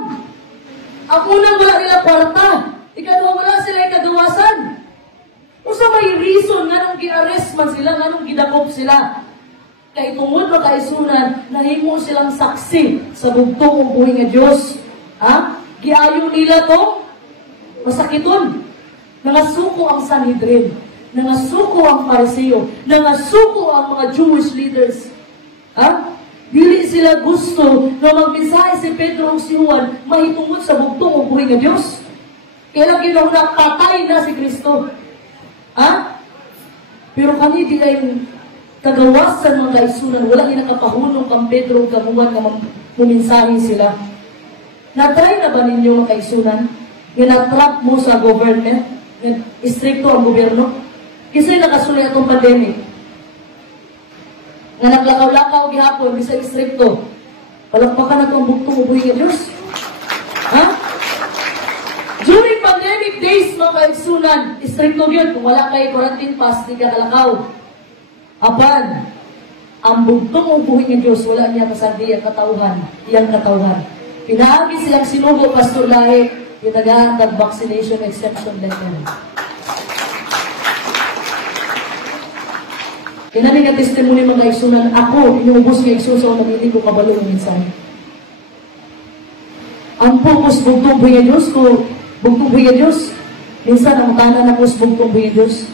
Ang unang wala nila kwarta. Ikaduha wala sila kagawasan. Kung sa may reason nga nung gi-arrest man sila, nga nung gidakop sila. Kay tungod na kaisunan, nahimo silang saksi sa bugtong uboy nga Diyos. Ha? Giayo nila to masakiton. Nangasuko ang Sanhedrin. Nangasuko ang Pariseo. Nangasuko ang mga Jewish leaders. Ha? Dili sila gusto na magmensahe si Pedro o si Juan mahitungod sa bugtong uboy nga Diyos. Kaya lang ginawa patay na si Kristo. Ha? Pero kami di kayo kagawasan mga kaisunan. Wala ginakapahulong kang Pedro o kang Juan na muminsahe sila. Na-try na ba ninyo mga kaisunan? Ginatrap mo sa government, istrikto ang gobyerno. Kasi nakasulit itong pandemic. nga naglakaw-lakaw gihapon, bisag istrikto. Palakpakan na itong buktong ubuhi nga Diyos. Ha? During pandemic days, mga kaigsunan, istrikto yun. Kung wala kay quarantine pass, di ka kalakaw. Apan, ang buktong ubuhi nga Diyos, wala niya kasagdi ang katauhan, iyang katauhan. Pinaagi silang sinugo, Pastor Lahi, itagahan ng vaccination exception letter. Kinali nga testimony mga igsunan, ako, inuubos nga igsunan, magiging ko kabalo ng minsan. Ang focus bugtong buhay nga Diyos ko, bugtong buhay nga Diyos. Minsan, ang tanan ako sa bugtong buhay nga Diyos.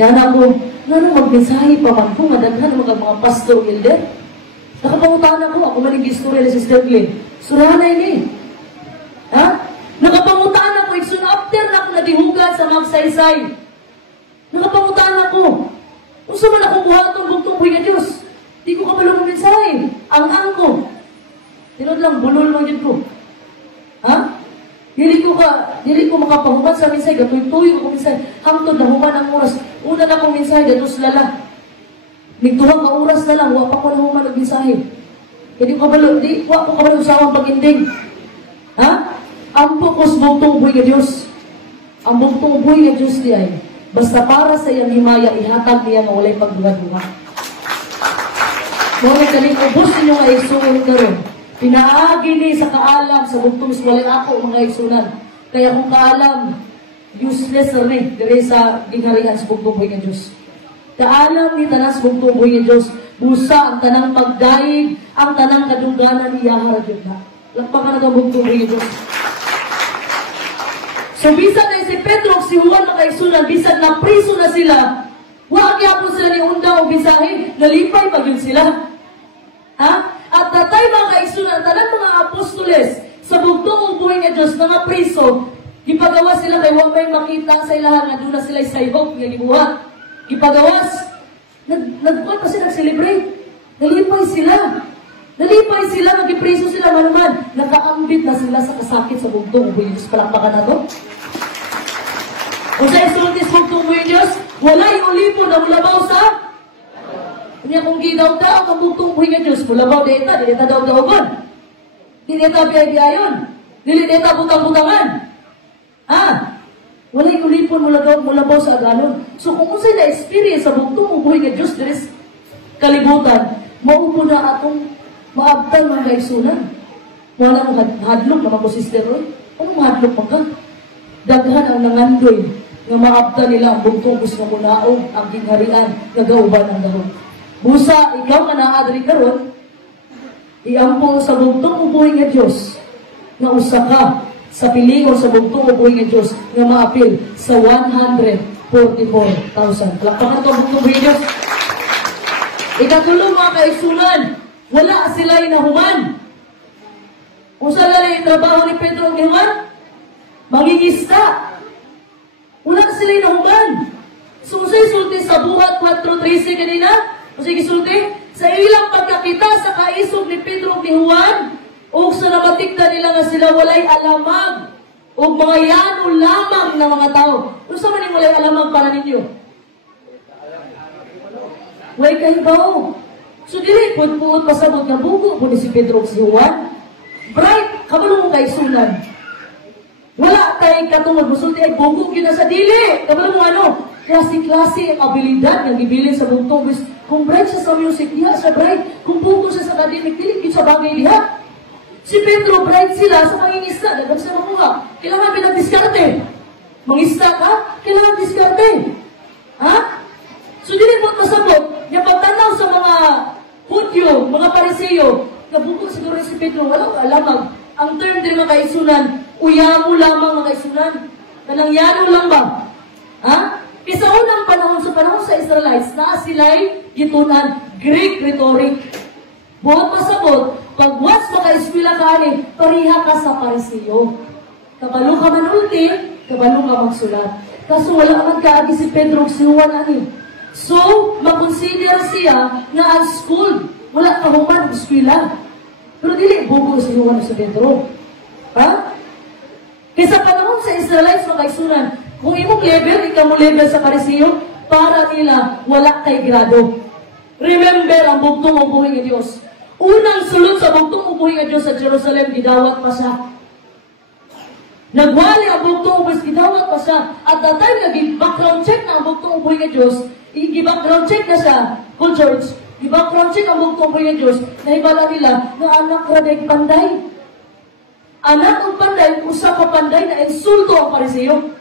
Yan ako, nga magmensahe pa man ko, madaghan mga pastor elder. Nakapangutan ako maning istorya ni Sister Glenn. Suranay ni. Ha? Nakapangutan ako, igsunan, after na ako nadihugan sa magsaysay. Nakapangutan ako. Kung saan man akong buhat itong bugtong buhay nga Diyos, di ko kabalo ng mensahe. Ang ko. Tinod lang, bulol lang yun ko. Ha? Dili ko makapahuman sa mensahe, gatuy-tuyo ko mensahe. Hangtod na human ang oras. Una na akong mensahe, gatos lala. Nigtuhang ka oras na lang, wapa ko na human ang mensahe. Hindi ko kabalo, wapa ko kabalo sa awang pag-inding. Ha? Ang focus bugtong buhay nga Diyos. Ang bugtong buhay nga Diyos di ay, basta para sa iyang himaya, ihatag niya na walay pagduha-duha. Ngunit kaling ubos ninyo nga igsunan karon. Pinaagi ni sa kaalam sa bugtong walay ako mga igsunan. Kaya kung kaalam, useless rin dire sa gingharian sa bugtong buhay nga Diyos. Kaalam ni tanan sa bugtong buhay nga Diyos, busa ang tanang pagdaig, ang tanang kadungganan iyahara Diyos na. Lakpakan na ang bugtong buhay nga Diyos. So, bisan na si Pedro si Juan makaigsunan, bisan na priso na sila, huwag yapon sila ni Unda o Bisahe, nalipay pa yun sila. Ha? At tatay mga kaigsunan, talang mga apostoles, sa bugtong buhay nga Diyos, mga priso, ipagawas sila kay huwag may makita sa ilahan na doon na sila saybog, nga gibuhat. Ipagawas. Nagkuhan kasi nag-celebrate. Nalipay sila. Nalipay sila, magipriso sila manuman. Nakaambit na sila sa kasakit sa bugtong buhay Diyos. Palakpakan na to. O sa isultis bugtong buhay Diyos, wala yung ulipo na mulabaw sa kanya kung gidaw-daw ang bugtong buhay nga Diyos. Mulabaw deta, deta daw-dawan. Deta biyay-biyayon. Deta butang-butangan. Ha? Wala yung ulipon mulabaw sa aganon. So kung unsay na-experience sa bugtong buhay nga Diyos, there's kalibutan, maupo na atong maabtan mga kaigsunan. Walang hadlok naman po sister Roy. Anong mahadlok pa ka? Daghan ang nangandoy nga maabtan nila ang bugtong gusto na munaog ang gingharian nga gauban ng dahon. Busa, ikaw nga naadri karon, iampo sa bugtong ubuhay nga Diyos nga usa ka sa pilingon sa bugtong ubuhay nga Diyos nga maapil sa 144,000. Palakpakan ito ang bugtong ubuhay nga Diyos. Ikatulong mga kaigsunan, wala sila inahuman. Kung saan lang yung trabaho ni Pedro ang gihuman, mangingista. Wala sila inahuman. So, kung sa'yo sulti sa buhat 4.13 kanina, kung sa'yo sulti, sa ilang pagkakita sa kaisog ni Pedro ni Juan, o sa namatikta nila nga sila walay alamag, o mga yano lamang na mga tao. Kung saan man yung walay alamag para ninyo? Way kahibaw. So, dili, puot-puot pasabot na bugo po ni si Pedro si Juan. Bright, kabalo mong kaisunan. Wala tayong katungod. Musulti ay bugo yun na sa dili. Kabalo mong ano? Klase-klase ang abilidad na gibilin sa bugtong. Kung bright siya sa music, diha sa bright. Kung bugo siya sa academic, dili, yun sa bagay diha. Si Pedro, bright sila sa mangingista. Dagang sa makuha. Kailangan pinag-diskarte. Mangista ka? Kailangan diskarte. Ha? So, dili po masabot. Yung pagtanaw sa mga Hudyo, mga Pariseo, nabukod siguro si Pedro, walang alamag. Ang term din mga kaisunan, uyamo lamang mga kaisunan. Kanangyano lang ba? Ha? Isa unang panahon sa Israelites, na sila'y gitunan Greek rhetoric. Buhat masabot, pagwas maka-eskwela ka ani, pariha ka sa Pariseo. Kabalo ka manulti, kabalo ka magsulat. Kaso wala man kaagi si Pedro si Juan ani. So, makonsider siya na unschooled. Wala ka human ng eskwela. Pero dili, bugo si Juan sa Pedro. Ha? Kaysa panahon sa Israelites, mga kaisunan, kung imong level, ikaw mo level sa Pariseo, para nila, wala kay grado. Remember ang bugtong ubuhi nga Dios. Unang sulod sa bugtong ubuhi nga Dios sa Jerusalem, gidawat pa siya. Nagwali ang bugtong ubuhi, gidawat pa siya. At the time na background check na ang bugtong ubuhi nga Dios, i-background check na siya, kung church, i-background check ang bugtong ubuhi nga Dios, naibala nila na anak raday panday. Anak ang panday, usa ka panday na insulto ang Pariseo.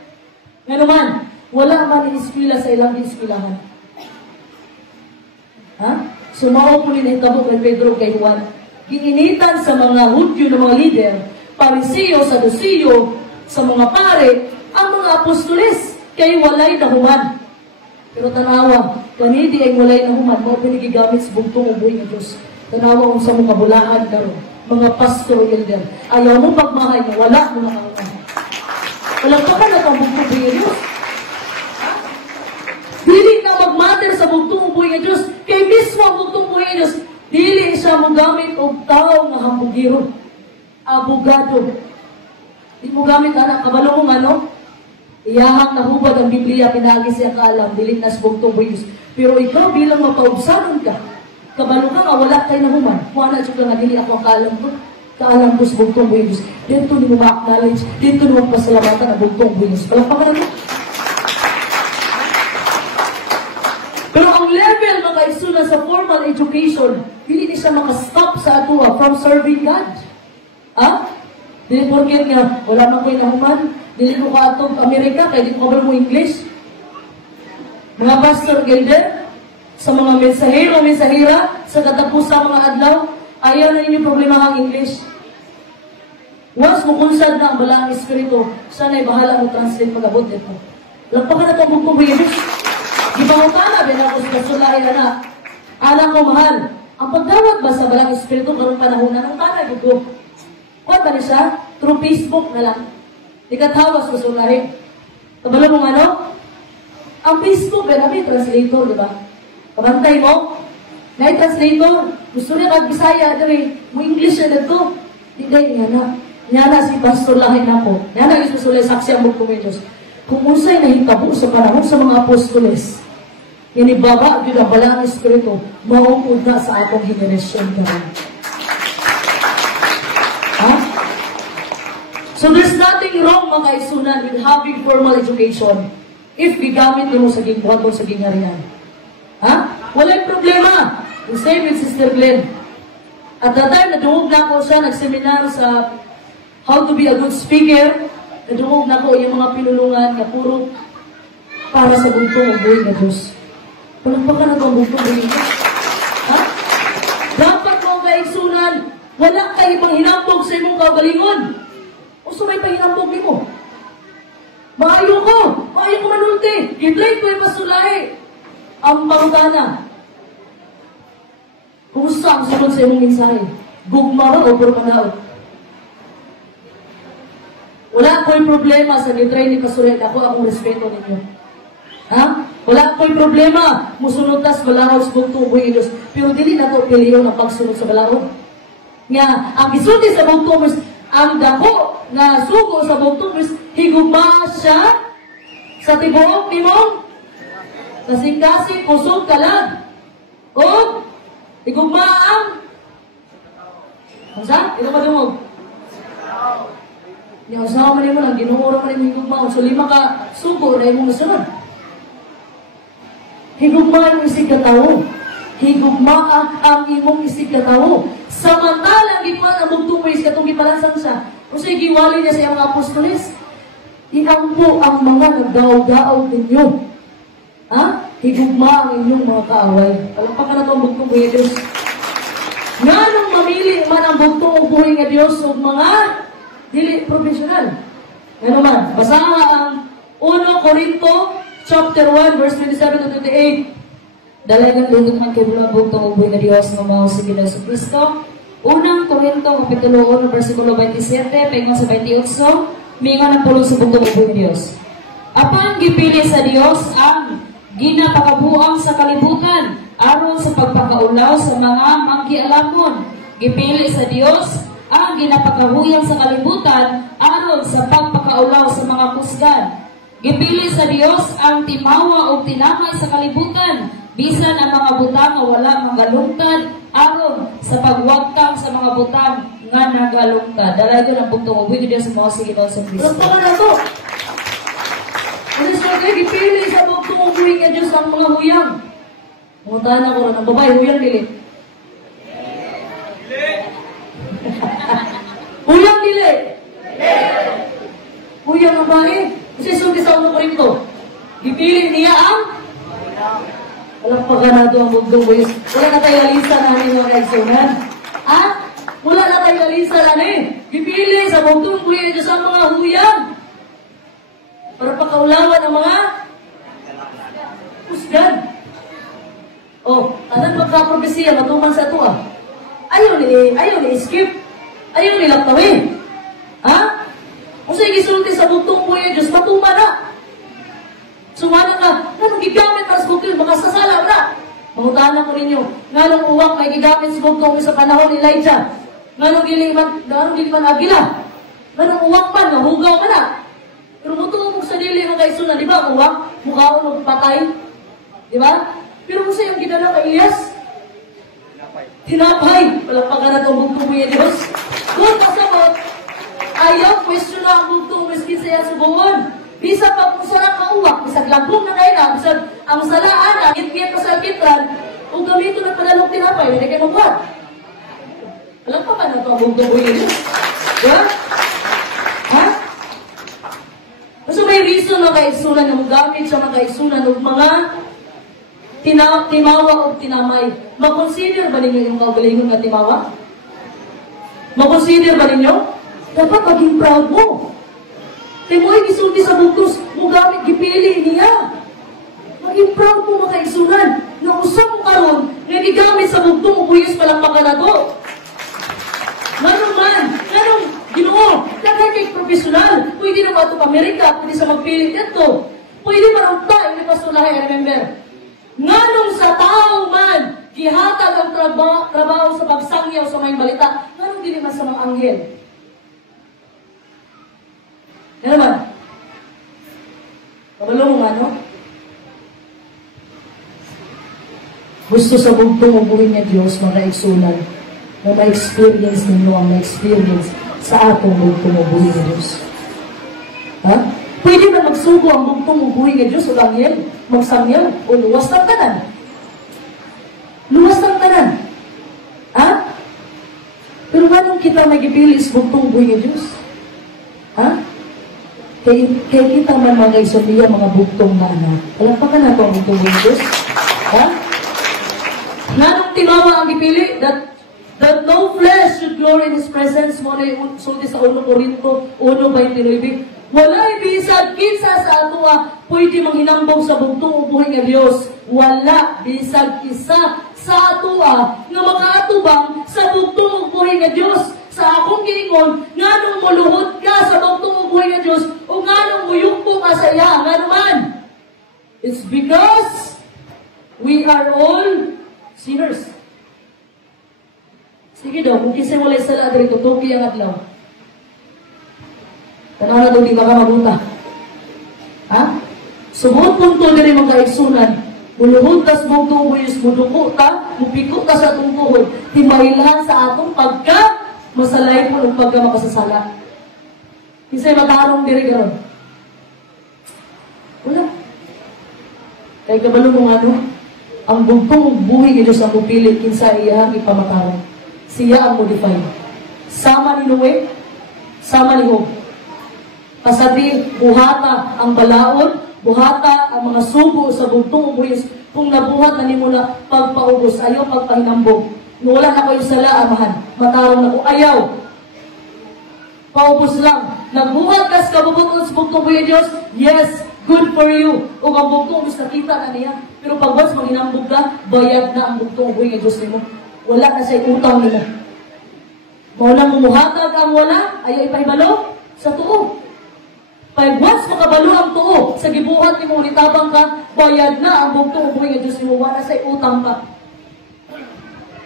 Nga naman, wala man in-eskwela sa ilang in-eskwelahan. Ha? Sumawa po nila hitabo kay Pedro kay Juan. Giinitan sa mga Hudyo ng mga leader, Pariseo, Saduceo, sa mga pare, ang mga apostoles, kay walay na human. Pero tanawa, kanidi ay walay na human, mga pinigigamit sa bugtong ubuhi nga Diyos. Tanawa kung sa mga bulaan karon, mga pastor elder. Ayaw mo pagmahay na wala mo na kaungan. Walang pa ka na itong bugtong ubuhi nga Diyos. Dili ka mag-matter sa bugtong ubuhi nga Diyos. Kay mismo ang bugtong ubuhi nga Diyos, dili siya mo gamit og tao nga hambugiro. Abogado. Di mo gamit anak, kabalo mong ano? Iyahang nahubad ang Biblia, pinagi siya kaalam, dilit na sa bugtong ubuhi nga Diyos. Pero ikaw bilang mapaubsanon ka, kabalo ka nga, wala kayo na human. Kung na siya nga, dili ako ang kaalam ko. Kaalam ko sa bugtong ubuhi nga Diyos. Dito ni mo ma-acknowledge, dito ni mo pasalamatan ang bugtong ubuhi nga Diyos. Palakpakan na. Pero ang level mga isuna sa formal education, hindi siya makastop sa atua from serving God. Ha? Dili porket nga, wala man kayo nahuman, dili ko ka atong Amerika, kaya di ko kabal mo English. Mga pastor gilder, sa mga mensahero, mensahera, sa katapos sa mga adlaw, ayaw na ninyo problema ang English. Once mo kunsad na ang balang espiritu, sana'y bahala mo translate pag-abot dito. Lagpakan na itong bugtong buhay. Gipangutana, binako sa kasulahin na, anak ko mahal, ang pagdawat ba sa balang espiritu karong panahon na ng tanay ko? Kuha ba na siya? Through Facebook na lang. Ikatawas sa kasulahin. Kabalo mong ano? Ang Facebook, may translator, di ba? Kabantay mo, may translator. Gusto niya kag-Bisaya, mo English na nito. Hindi, nga na si Pastor Lahin na po. Nga na gusto sulay saksi ang bugtong Diyos. Kung usay na hitabo sa panahon sa mga apostoles, inibaba, yun ang balang espiritu, maungkod na sa atong henerasyon ka rin. Ha? So there's nothing wrong mga isunan with having formal education if gigamit mo sa gingbuhaton sa gingharian. Ha? Walang problema. The same with Sister Glenn. At that time, nadungog na ako siya, nagseminar sa how to be a good speaker. Nadungog na ko yung mga pinulungan na puro para sa bugtong ubuhi nga Diyos. Walang pa ka na itong bugtong ubuhi nga. Ha? Dapat mo kaigsunan, wala kayo ibang hinambog sa imong kaugalingon. O so may pahinambog mo. Maayo ko manulti. Giblay ko yung pasulahe. Ang pangutana. Kumusta ang sunod sa imong mensahe? Gugma ba o purmanaw? Wala ko'y problema sa gitray ni Kasuret. Ako akong respeto ninyo. Ha? Wala ko'y problema. Musunod tas balahog sa bugtong ubuhi Diyos. Pero dili na ko piliyon ang pagsunod sa balahog. Nga, ang gisulti sa bugtong Diyos, ang dako na sugo sa bugtong Diyos, higugma siya sa tibuok ni mong kasing-kasing kusog kalag. O, higugma ang saan? Ito ba dumog? Yung asawa man mo lang, ginuura man yung higugma. So, 5 ka sugo na yung masunod. Higugma ang isig katao. Higugma ang imong isig katao. Samantalang gikuan ang bugtong Diyos katong gipalasan siya. Kung siya giwali niya sa iyang mga apostoles, iampo ang mga nagdaw-daw ninyo. Ha? Higugma ang inyong mga kaaway. Alam pa ka na ito ang bugtong buhay Diyos. Nga nung mamili man ang bugtong buhay nga Diyos o mga dili professional. Ano man, basa ang 1 Corinto chapter 1 verse 27 to 28. Dalay ng lugod man kay bulang bugtong ubuhi nga Dios nga mao si Ginoong Kristo. 1 Corinto kapitulo 1 versikulo 27 paingon sa 28, mingon ang pulong sa bugtong ubuhi nga Dios. Apang gipili sa Dios ang ginapakabuang sa kalibutan aron sa pagpakaulaw sa mga manggialamon. Gipili sa Dios ang ginapakahuyang sa kalibutan aron sa pagpakaulaw sa mga kusgan. Gipili sa Dios ang timawa o tinamay sa kalibutan Bisan ang mga butang nga wala magalungkad aron sa pagwagtang sa mga butang nga nagalungkad. Dalaga ng bugtong ug video sa mga sige sa Kristo. Gusto ko na to. Kasi sa kayo, gipili sa bugtong ug nga Diyos ang mga huyang. Muntahan ako rin, ang babae, huyang dili. Huyang dili. Huyang ang babae. Kasi sugi sa uno ko rin to. Gipili niya ang walang pagganado ang bugtong huyang. Wala na tayo lista na mga kaisunan. Ha? Wala na tayo lista na gipili sa bugtong huyang Diyos ang mga huyang. Para pakaulawan ang mga husgan. Tanan magka-propesya, matuman sa ito Ayaw ni skip. Ayaw ni laptawin. Ha? Kung sa'yo gisulti sa bugtong huyang Diyos, matuman na. Sumana ka, nanong gigamit para sa bugtong, makasasala na. Mangutahan ko ninyo, nanong uwak may gigamit sa bugtong sa panahon ni Elijah. Nanong diliman agila. Nanong uwak man, nahugaw ka na. Pero mutuong sa dili mga kaisunan, di ba? Uwak, mukhaon magpatay. Di ba? Pero kung sa'yo ginala kay Elias, tinapay. Walang pagka na itong bugtong huyang Diyos. Kung kasabot, ayaw, question na ang bugtong miskin sa subuhon. Bisa pa kung sarang mauwak, bisag lagbong na kayo na, bisag ang salaan, ang itmiyat pa sa kitran, kung gamito na panalong tinapay, hindi kayo magbuhat. Walang pa na ito ang bugtong huyang Diyos. Diba? Ha? So may reason na kaisunan na magamit sa mga kaisunan ng mga timawa o tinamay. Mag-consider ba ninyo yung kaugalingon na timawa? Mag-consider ba ninyo? Dapat maging proud mo. Timoy gisulti sa bugtos, mo gamit gipili niya. Maging proud mo mga kaisunan. Na usap mo karon, nga gigamit sa bugtong ubuyos palang maganado. Ganun man, ganun, Ginoo, daghan kay profesional. Pwede na mato Amerika, pwede sa magpili dito. Pwede man unta, hindi pa sulahay, remember. Nganong sa tao man, gihatag ang trabaho sa pagsangyaw sa may balita, nganong dili man sa mga anghel. Yan naman. Kabalo mo nga, no? Gusto sa bugtong ubuhin niya Diyos, mga iksunan, na ma-experience ninyo ang ma-experience sa atong bugtong ubuhin niya Diyos. Ha? Pwede na magsugo ang bugtong ubuhin niya Diyos o anghel, magsangyaw, o luwas ng tanan. Luwas ng tanan. Ha? Pero anong kita nagipili sa bugtong ubuhin niya Diyos? Ha? Kaya kita man mga isoliya, mga bugtong na anak. Alam pa ka na ito ang bugtong ubuhin Diyos? Ha? Nanong timawa ang ipili? That no flesh should glory in His presence. Mo na yung sulti sa 1 Corinto 1:29. Wala'y bisag kinsa sa atua pwede manghinambog sa bugtong ubuhin nga Dios. Wala bisag isa sa atua nga makaatubang sa bugtong ubuhin nga Dios. Sa akong giingon, nganong muluhod ka sa bugtong ubuhin nga Dios o nganong muyugpo ka sa iya, ngano man. It's because we are all sinners. Sige daw, kung kisay walay sala dito, tuki ang adlaw. Tanaw na daw di baka mabuta. Ha? Sumot punto na rin mga kaigsunan. Muluhod ka sa mong tubuyos, muluko ka, mupiko ka sa atong tuhod. Timailan sa atong pagka masalay mo ng pagka makasasala. Kisay matarong diri garon. Wala. Kaya kabalo mo nga no, ang bugtong buhay ni Diyos ang pupili kinsa iya ipamatarong. Siya ang modify. Sama ni Noe, sama ni Job. Kasabi, buhata ang balaod, buhata ang mga subo sa bugtong ubuyos. Kung nabuhat na ni mo na pagpaubos, ayaw pagpahinambog. Wala na kayo sala, amahan. Matarong na ko, ayaw. Paubos lang. Nagbuhat ka sa kabubuton sa bugtong ubuyos Diyos, yes, good for you. O ang bugtong ubuyos nakita na niya. Pero pag once maghinambog ka, bayad na ang bugtong ubuyos Diyos ni mo. Wala na sa utang nila. Maulang mumuhatag ang wala, ayaw ipahibalo sa tuo. Pag once makabalo ang tuo, sa gibuhat ni mo, nitabang ka, bayad na ang bugtong ubuhin nga Diyos ni mo, wala sa utang ka.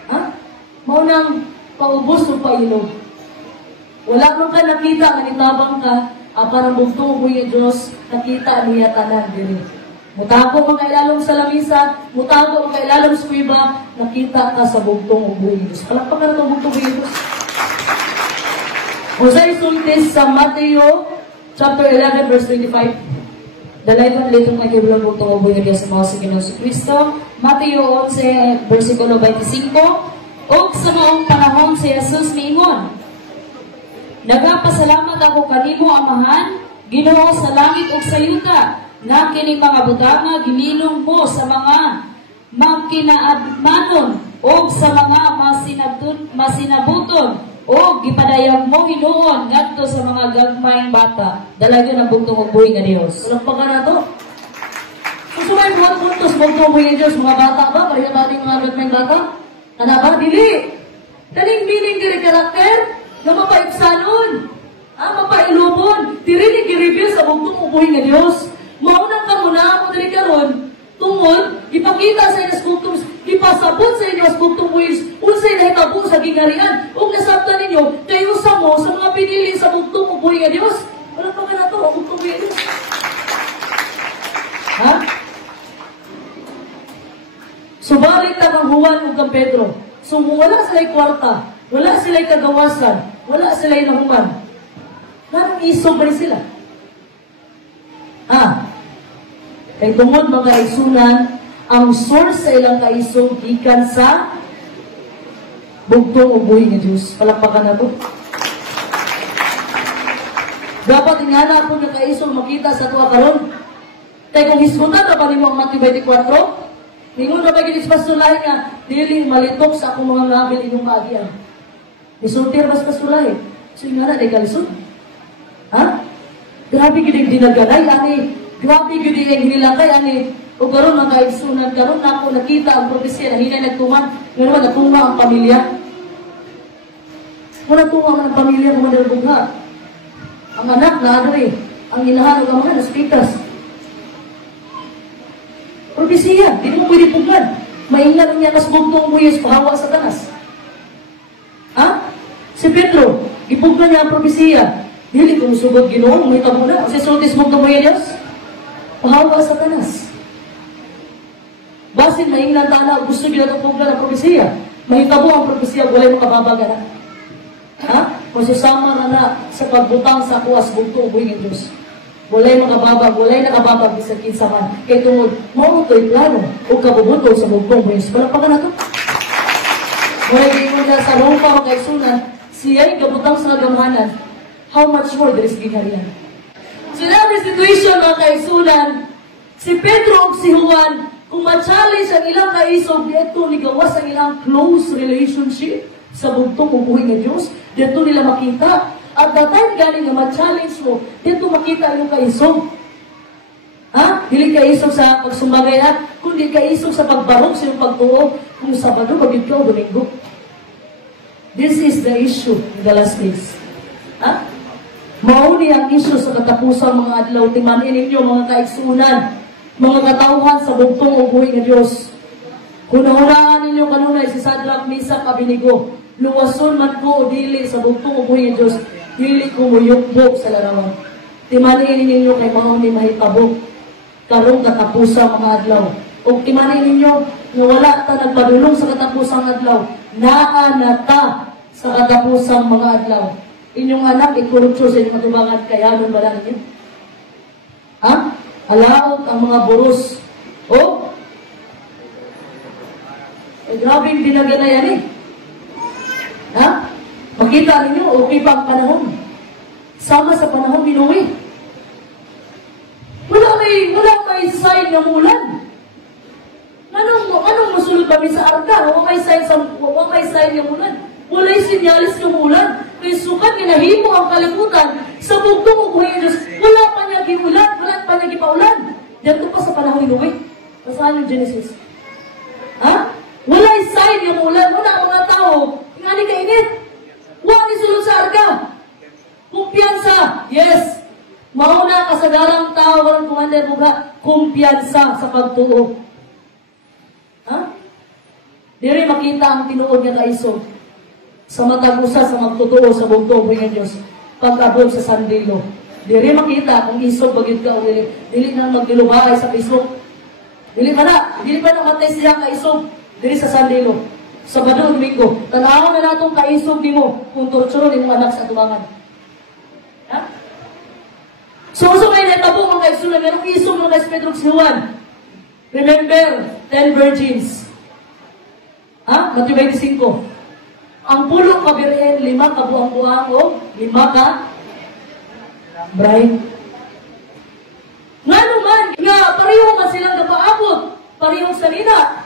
Ha? Maunang paubos o pailog. Wala mo ka nakita nga nitabang ka, parang bugtong ubuhin nga Diyos, nakita niya tanan din. Mutago mo kailalom sa lamisa, mutago mo kailalom sa kuiba, nakita ka sa bugtong ubuhin Diyos. Palakpakan na itong bugtong ubuhin Diyos. Kung sa isultis sa Mateo, chapter 11, verse 25, dalay pa nalitong may kibulang bugtong ubuhin Diyos sa mga sa Ginoong Kristo. Mateo 11, versikulo 25, o sa maong panahon si Jesus miingon, nagapasalamat ako kanimo, Amahan, Ginoo sa langit ug sa yuta, na kini mga budanga gimilong mo sa mga magkinaadmanon o sa mga masinabuton o gipadayag mo hinuon ngadto sa mga gagmayng bata. Dalagyan ang bugtong ug buhi nga Dios. Walang pa na to. Kung sumay buhat puntos bugtong buhi nga Dios, mga bata ba? Pareha ba mga gagmayng bata? Ano ba? Dili. Kaning meaning diri karakter na mapaigsanon. Mapailubon. Diri ni gi-reveal sa bugtong ug buhi nga Dios. Maunang ka muna, mo dali karon, tungod, ipakita sa inyong skuktong, ipasabot sa inyong skuktong buwis, unsay nahitabo sa gingarian, kung nasabtan ninyo, kayo sa mo, sa mga pinili sa bugtong buhay nga Diyos. Wala pa ka na ito, bugtong buhay nga Diyos. Ha? Subalit na kang Juan o kang Pedro. So, wala sila'y kwarta, wala sila'y kagawasan, wala sila'y nahuman. Anong isog ba sila? Kay tungod mga isunan, ang source sa ilang kaisog gikan sa bugtong ubuhi nga Diyos. Palakpakan na po. Dapat ingana po na kaisog makita sa tuwa karon. Kaya kung hisgutan na pa ni mo ang Matthew 24, ningon na ba ginis pasulahin nga, dili malitok sa akong mga ngabil inyong maagian. Isultir mas pasulahin. So ingana na ikalisod. Ha? Grabe ginig dinaganay, ani. Grabe ginig hinilakay, ani. O karon mga kaigsunan, karon na ako nakita ang propesya na hinay nagtuman. Ngayon natunga ang pamilya. Kung natunga man ang pamilya, kung manalbugha. Ang anak na adre, ang inahan ng mga naspitas. Propesya, hindi mo pwede puglan. Maingat niya nas bugtong muyos, pahawa sa tanas. Ha? Si Pedro, ipuglan niya ang propesya. Dili kung sugod Ginoo, may tabo na. Kasi sultis mo kamoy Diyos. Pahawa sa tanas. Basin maingnan tana, gusto nyo na itong na propesiya. Mahitabo ang propesiya, walay mo kababaga na. Ha? Kung susama na sa pagbutang sa kuwas, bugto, buhay ng Diyos. Walay makababag, walay nakababag, bisa kinsa man. Kaya tungod, mo ito'y plano, o kabubuto sa bugtong buhay. Palakpakan na ito. Walay giyon na sa rumpa o kaigsunan, siya'y kabutang sa nagamhanan. How much more there is ginarian? So in every situation, mga kaisunan, si Pedro o si Juan, kung ma-challenge ang ilang kaisog, dito ligawas ang ilang close relationship sa bugtong ubuhay ng Diyos, dito nila makita. At the time galing na ma-challenge mo, dito makita ang kaisog. Ha? Hindi kaisog sa pagsumbagay na, kundi kaisog sa pagbarok sa iyong pagtuo, kung Sabado, bagid ka o Domingo. This is the issue in the last days. Ha? Mauni ang isyo sa katapusan mga adlaw, timanin ninyo mga kaigsunan, mga katauhan sa bugtong ubuhay ng Diyos. Hunahunaan ninyo kanunay si Shadrach, Meshach, Abednego, luwason man ko o dili sa bugtong ubuhay ng Diyos, dili ko muyukbo sa larawan. Timanin ninyo kay mauni mahitabo, karong katapusan mga adlaw. O timanin ninyo na wala ta nagpadulong sa katapusang adlaw, naanata sa katapusang mga adlaw. Inyong anak, ikurutso sa inyong matubangan, kaya mo ba lang ninyo? Ha? Alaot ang mga buros. O? Grabe yung dinagyan na yan eh. Ha? Makita ninyo, okay pa ang panahon. Sama sa panahon, binuwi. Wala may sign ng ulan. Anong masulod kami sa arka? Wala may sign ng ulan. Wala'y sinyalis ng ulan. Kaya sukat ginahimo ang kalimutan sa bugtong ubuhay ng Diyos. Wala pa niya giulan, wala pa niya gipaulan. Dito pa sa panahon ni Noe. Basahan yung Genesis. Ha? Wala'y sign yung ulan. Wala mga tao. Nga ni kainit. Huwag ni sulod sa arka. Kumpiyansa. Yes. Mauna kasagarang tao walang kumanda buga. Kumpiyansa sa pagtuo. Ha? Diri makita ang tinuod niya kaisog. Sa matagusa, sa magtutuo, sa bugtong buhay ng Diyos, pagkabog sa sandilo. Diri makita kung isog bagid ka o dili na magdilubay sa isog. Dili pa na matay siya kaisog. Dili sa Sandilo. Sabado, Domingo. Tanaw na natong kaisog ni mo kung torturo ni mong anak sa tubangan. Ha? So may natabo mga kaisulan. Merong isog mga kais Pedro si Juan. Remember, 10 virgins. Ha? Matthew 25. Ang pulo ka birhen, 5 ka buang-buang o 5 ka bride. Nga naman, nga pareho nga silang napaabot. Parehong salina.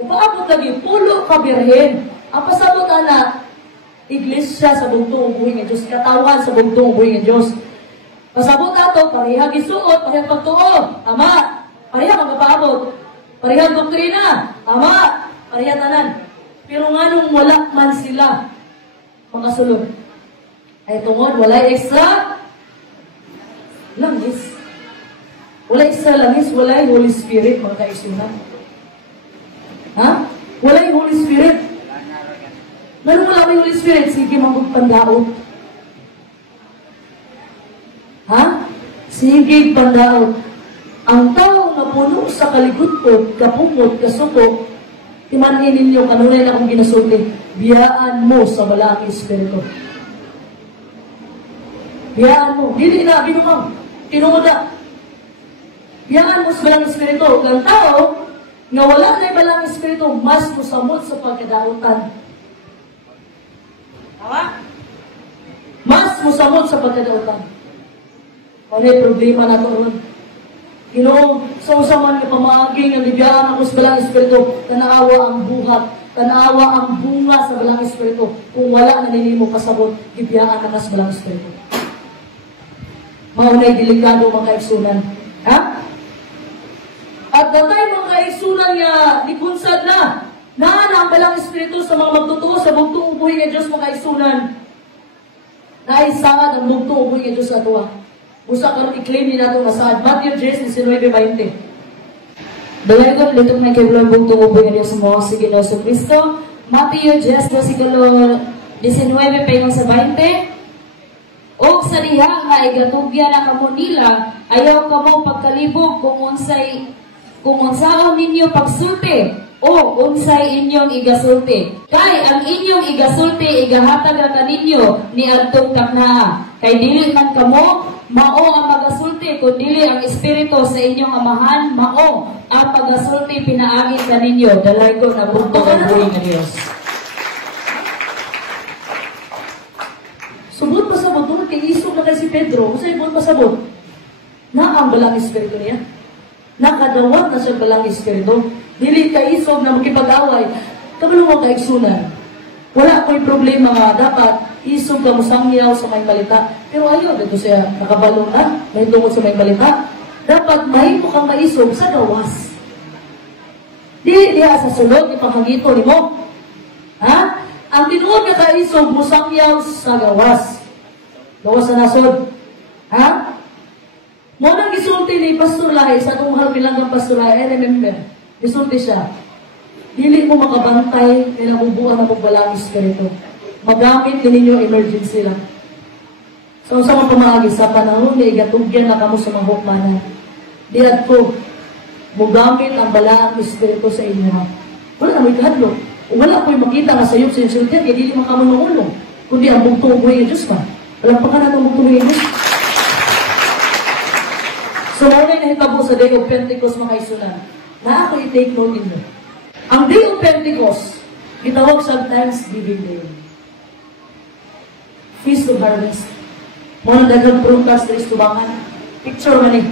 Napaabot lagi, pulo ka birhen. Ang pasabot anak, iglesia sa bugtong ubuhin ng Diyos. Katawan sa bugtong ubuhin ng Diyos. Pasabot nato, parehag isuot, parehag pagtuo. Tama. Parehag ang napaabot. Parehag doktrina. Tama. Parehag tanan. Pero nga nung wala man sila, mga sulod. Ay tungod, wala extra langis. Wala extra langis, wala yung Holy Spirit, mga kaisunan. Ha? Wala yung Holy Spirit. Ganun wala yung Holy Spirit, sige magpagpandaot. Ha? Sige pandaot. Ang tao na puno sa kaligutod, kapumot, kasuko, timanin ninyo, kanunay na akong ginasulti, biyaan mo sa malaking Espiritu. Biyaan mo. Dili na, binumang. Tinumuda. Biyaan mo sa malaking Espiritu. Ang tao, nga wala na yung malaking Espiritu, mas musamot sa pagkadautan. Tama? Mas musamot sa pagkadautan. Ano yung problema na ito ron? Sa usaman ng pamaging ang libiyaan ako sa balang Espiritu, tanaawa ang buhat, tanaawa ang bunga sa balang Espiritu. Kung wala na ninimo kasabot, libiyaan na sa balang Espiritu. Maunay delikado mga kaigsunan. Ha? At datay mga kaigsunan nga likunsad na ang balang Espiritu sa mga magtutuo sa bugtong ubuhin ng Diyos mga kaigsunan. Naisangad ang bugtong ubuhin ng Diyos sa tuwa. Usa ka i-claim nila ito masaad. Matthew 19:20. Dalay ko, litong na kaibulang bugtong ubuhin ng Diyos mo si Ginoo sa Kristo. Matthew 19:19 paingon sa 20. O sa diha nga igatugya na kamo nila, ayaw kamo pagkalibog kung unsaon ninyo pagsulti o unsay inyong igasulti. Kay ang inyong igasulti igahatag ra kaninyo ni adtong taknaa. Kay dili man kamo mao ang magasulti kun dili ang Espiritu sa inyong amahan mao ang pagasulti pinaagi kaninyo. Dalay ko na bugtong ubuhin ng Dios. Subot pasabot, doon tinisog na kay si Pedro, kung sa'yo pasabot, na ang balang Espiritu niya. Nakadawat na siya balang Espiritu. Dili kaisog na makipag-away. Kabalo mo kaigsunan. Wala ko'y problema nga, dapat isog ka musangyaw sa may balita. Pero ayaw, dito siya nakabalo na, may tungkol sa may balita. Dapat mahimo kang maisog sa gawas. Dili diha sa sulod, ipahagito ni mo. Ha? Ang tinuod nga kaisog, musangyaw sa gawas. Gawas sa nasod. Ha? Mo nang gisulti ni Pastor Lahi, sa itong mahal bilang Pastor Lahi, I remember, gisulti siya. Dili mo makabantay, kailangubuan na magbalang Espiritu. Magamit din ninyo emergency lang. So, sa mga pamaagi, sa panahon ni igatugyan na kamo sa mga hukmanan. Diyan ko, magamit ang balang Espiritu sa inyo. Wala na mo ikahadlo. Wala ko'y makita nga sa'yo sa insultiyan, kaya hindi mo kamanungulong. Kundi ang bugtong ubuhin ng Diyos pa. Walang pa ka na itong bugtong ubuhin ng Diyos. So, wala na hitabo sa Day of Pentecost mga isunan. Na ako i-take note ninyo. Ang Day of Pentecost, gitawag sa Thanksgiving Day. Feast of Harvest. Mga dagang prutas sa istubangan. Picture man eh.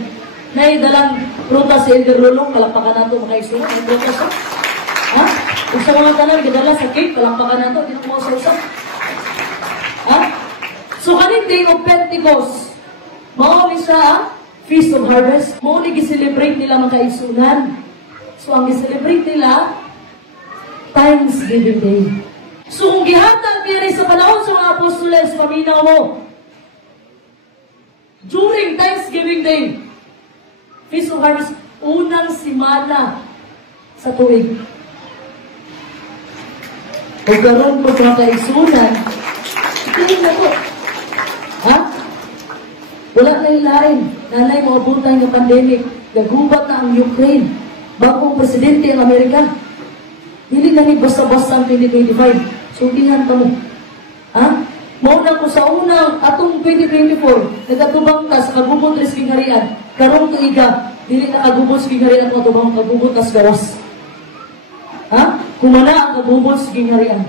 Naidalang prutas sa Elder Lulong, kalapakan na ito mga isunan. May prutas ha? Ha? Kung sa mga tanan, gidala sa cake, kalampakan na ito, hindi na mga sausa. Ha? So, kaning Day of Pentecost, mauli sa Feast of Harvest, mauli gi-celebrate nila mga kaisunan. So, ang gi-celebrate nila, Thanksgiving Day. So, kung gihatag niya sa panahon sa mga apostoles, paminaw mo, during Thanksgiving Day, Feast of Harvest, unang simana sa tuig. O garon po mga kaisunan, tingin na po. Ha? Wala na yung lain. Nanay, mga butang ng pandemic. Gagubat na ang Ukraine. Bagong presidente ang Amerika. Hindi na ni basta-basta ang 2025. Sultihan ka mo. Ha? Mauna ko sa unang atong 2024, nagatubang tas kagubot rin sa kingharian. Karong kaiga, dili na kagubot sa kingharian at matubang kagubot tas gawas. Ha? Kumana ang kagubot sa kingharian.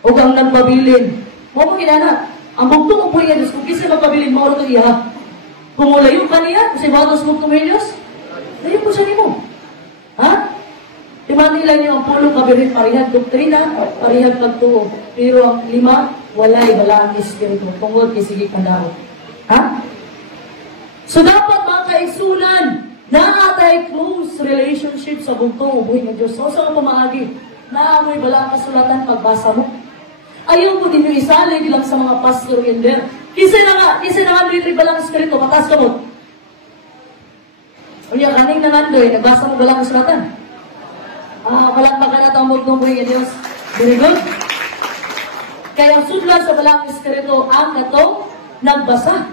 O ang nagpabilin. Mo kinana, ang bugtong upoy nga Diyos, kung kasi magpabilin, mauro ka iya. Kung mulayo ka niya, kasi batos bugtong nga Diyos, layo po siya ni mo. Ha? Timani lang niyo ang pulong kabirit, parihag doktrina, parihag pagtuo. Pero ang 5, walay, wala ang espiritu. Tungod, kisigi kandaro. Ha? So dapat mga kaigsunan, naatay close relationship sa bugtong upoy nga Diyos. So sa pamaagi, naamoy bala ang kasulatan pagbasa mo. Ayaw ko din yung isali lang sa mga pastor in there. Kasi na nga dito balang espiritu, matas ka mo. Unya, kaning na nga doon, nagbasa mo balang kasulatan. Walang pagkanatambog ng buhay ng Diyos. Very good. Kaya sudlan sa balang espiritu, ang katong nagbasa.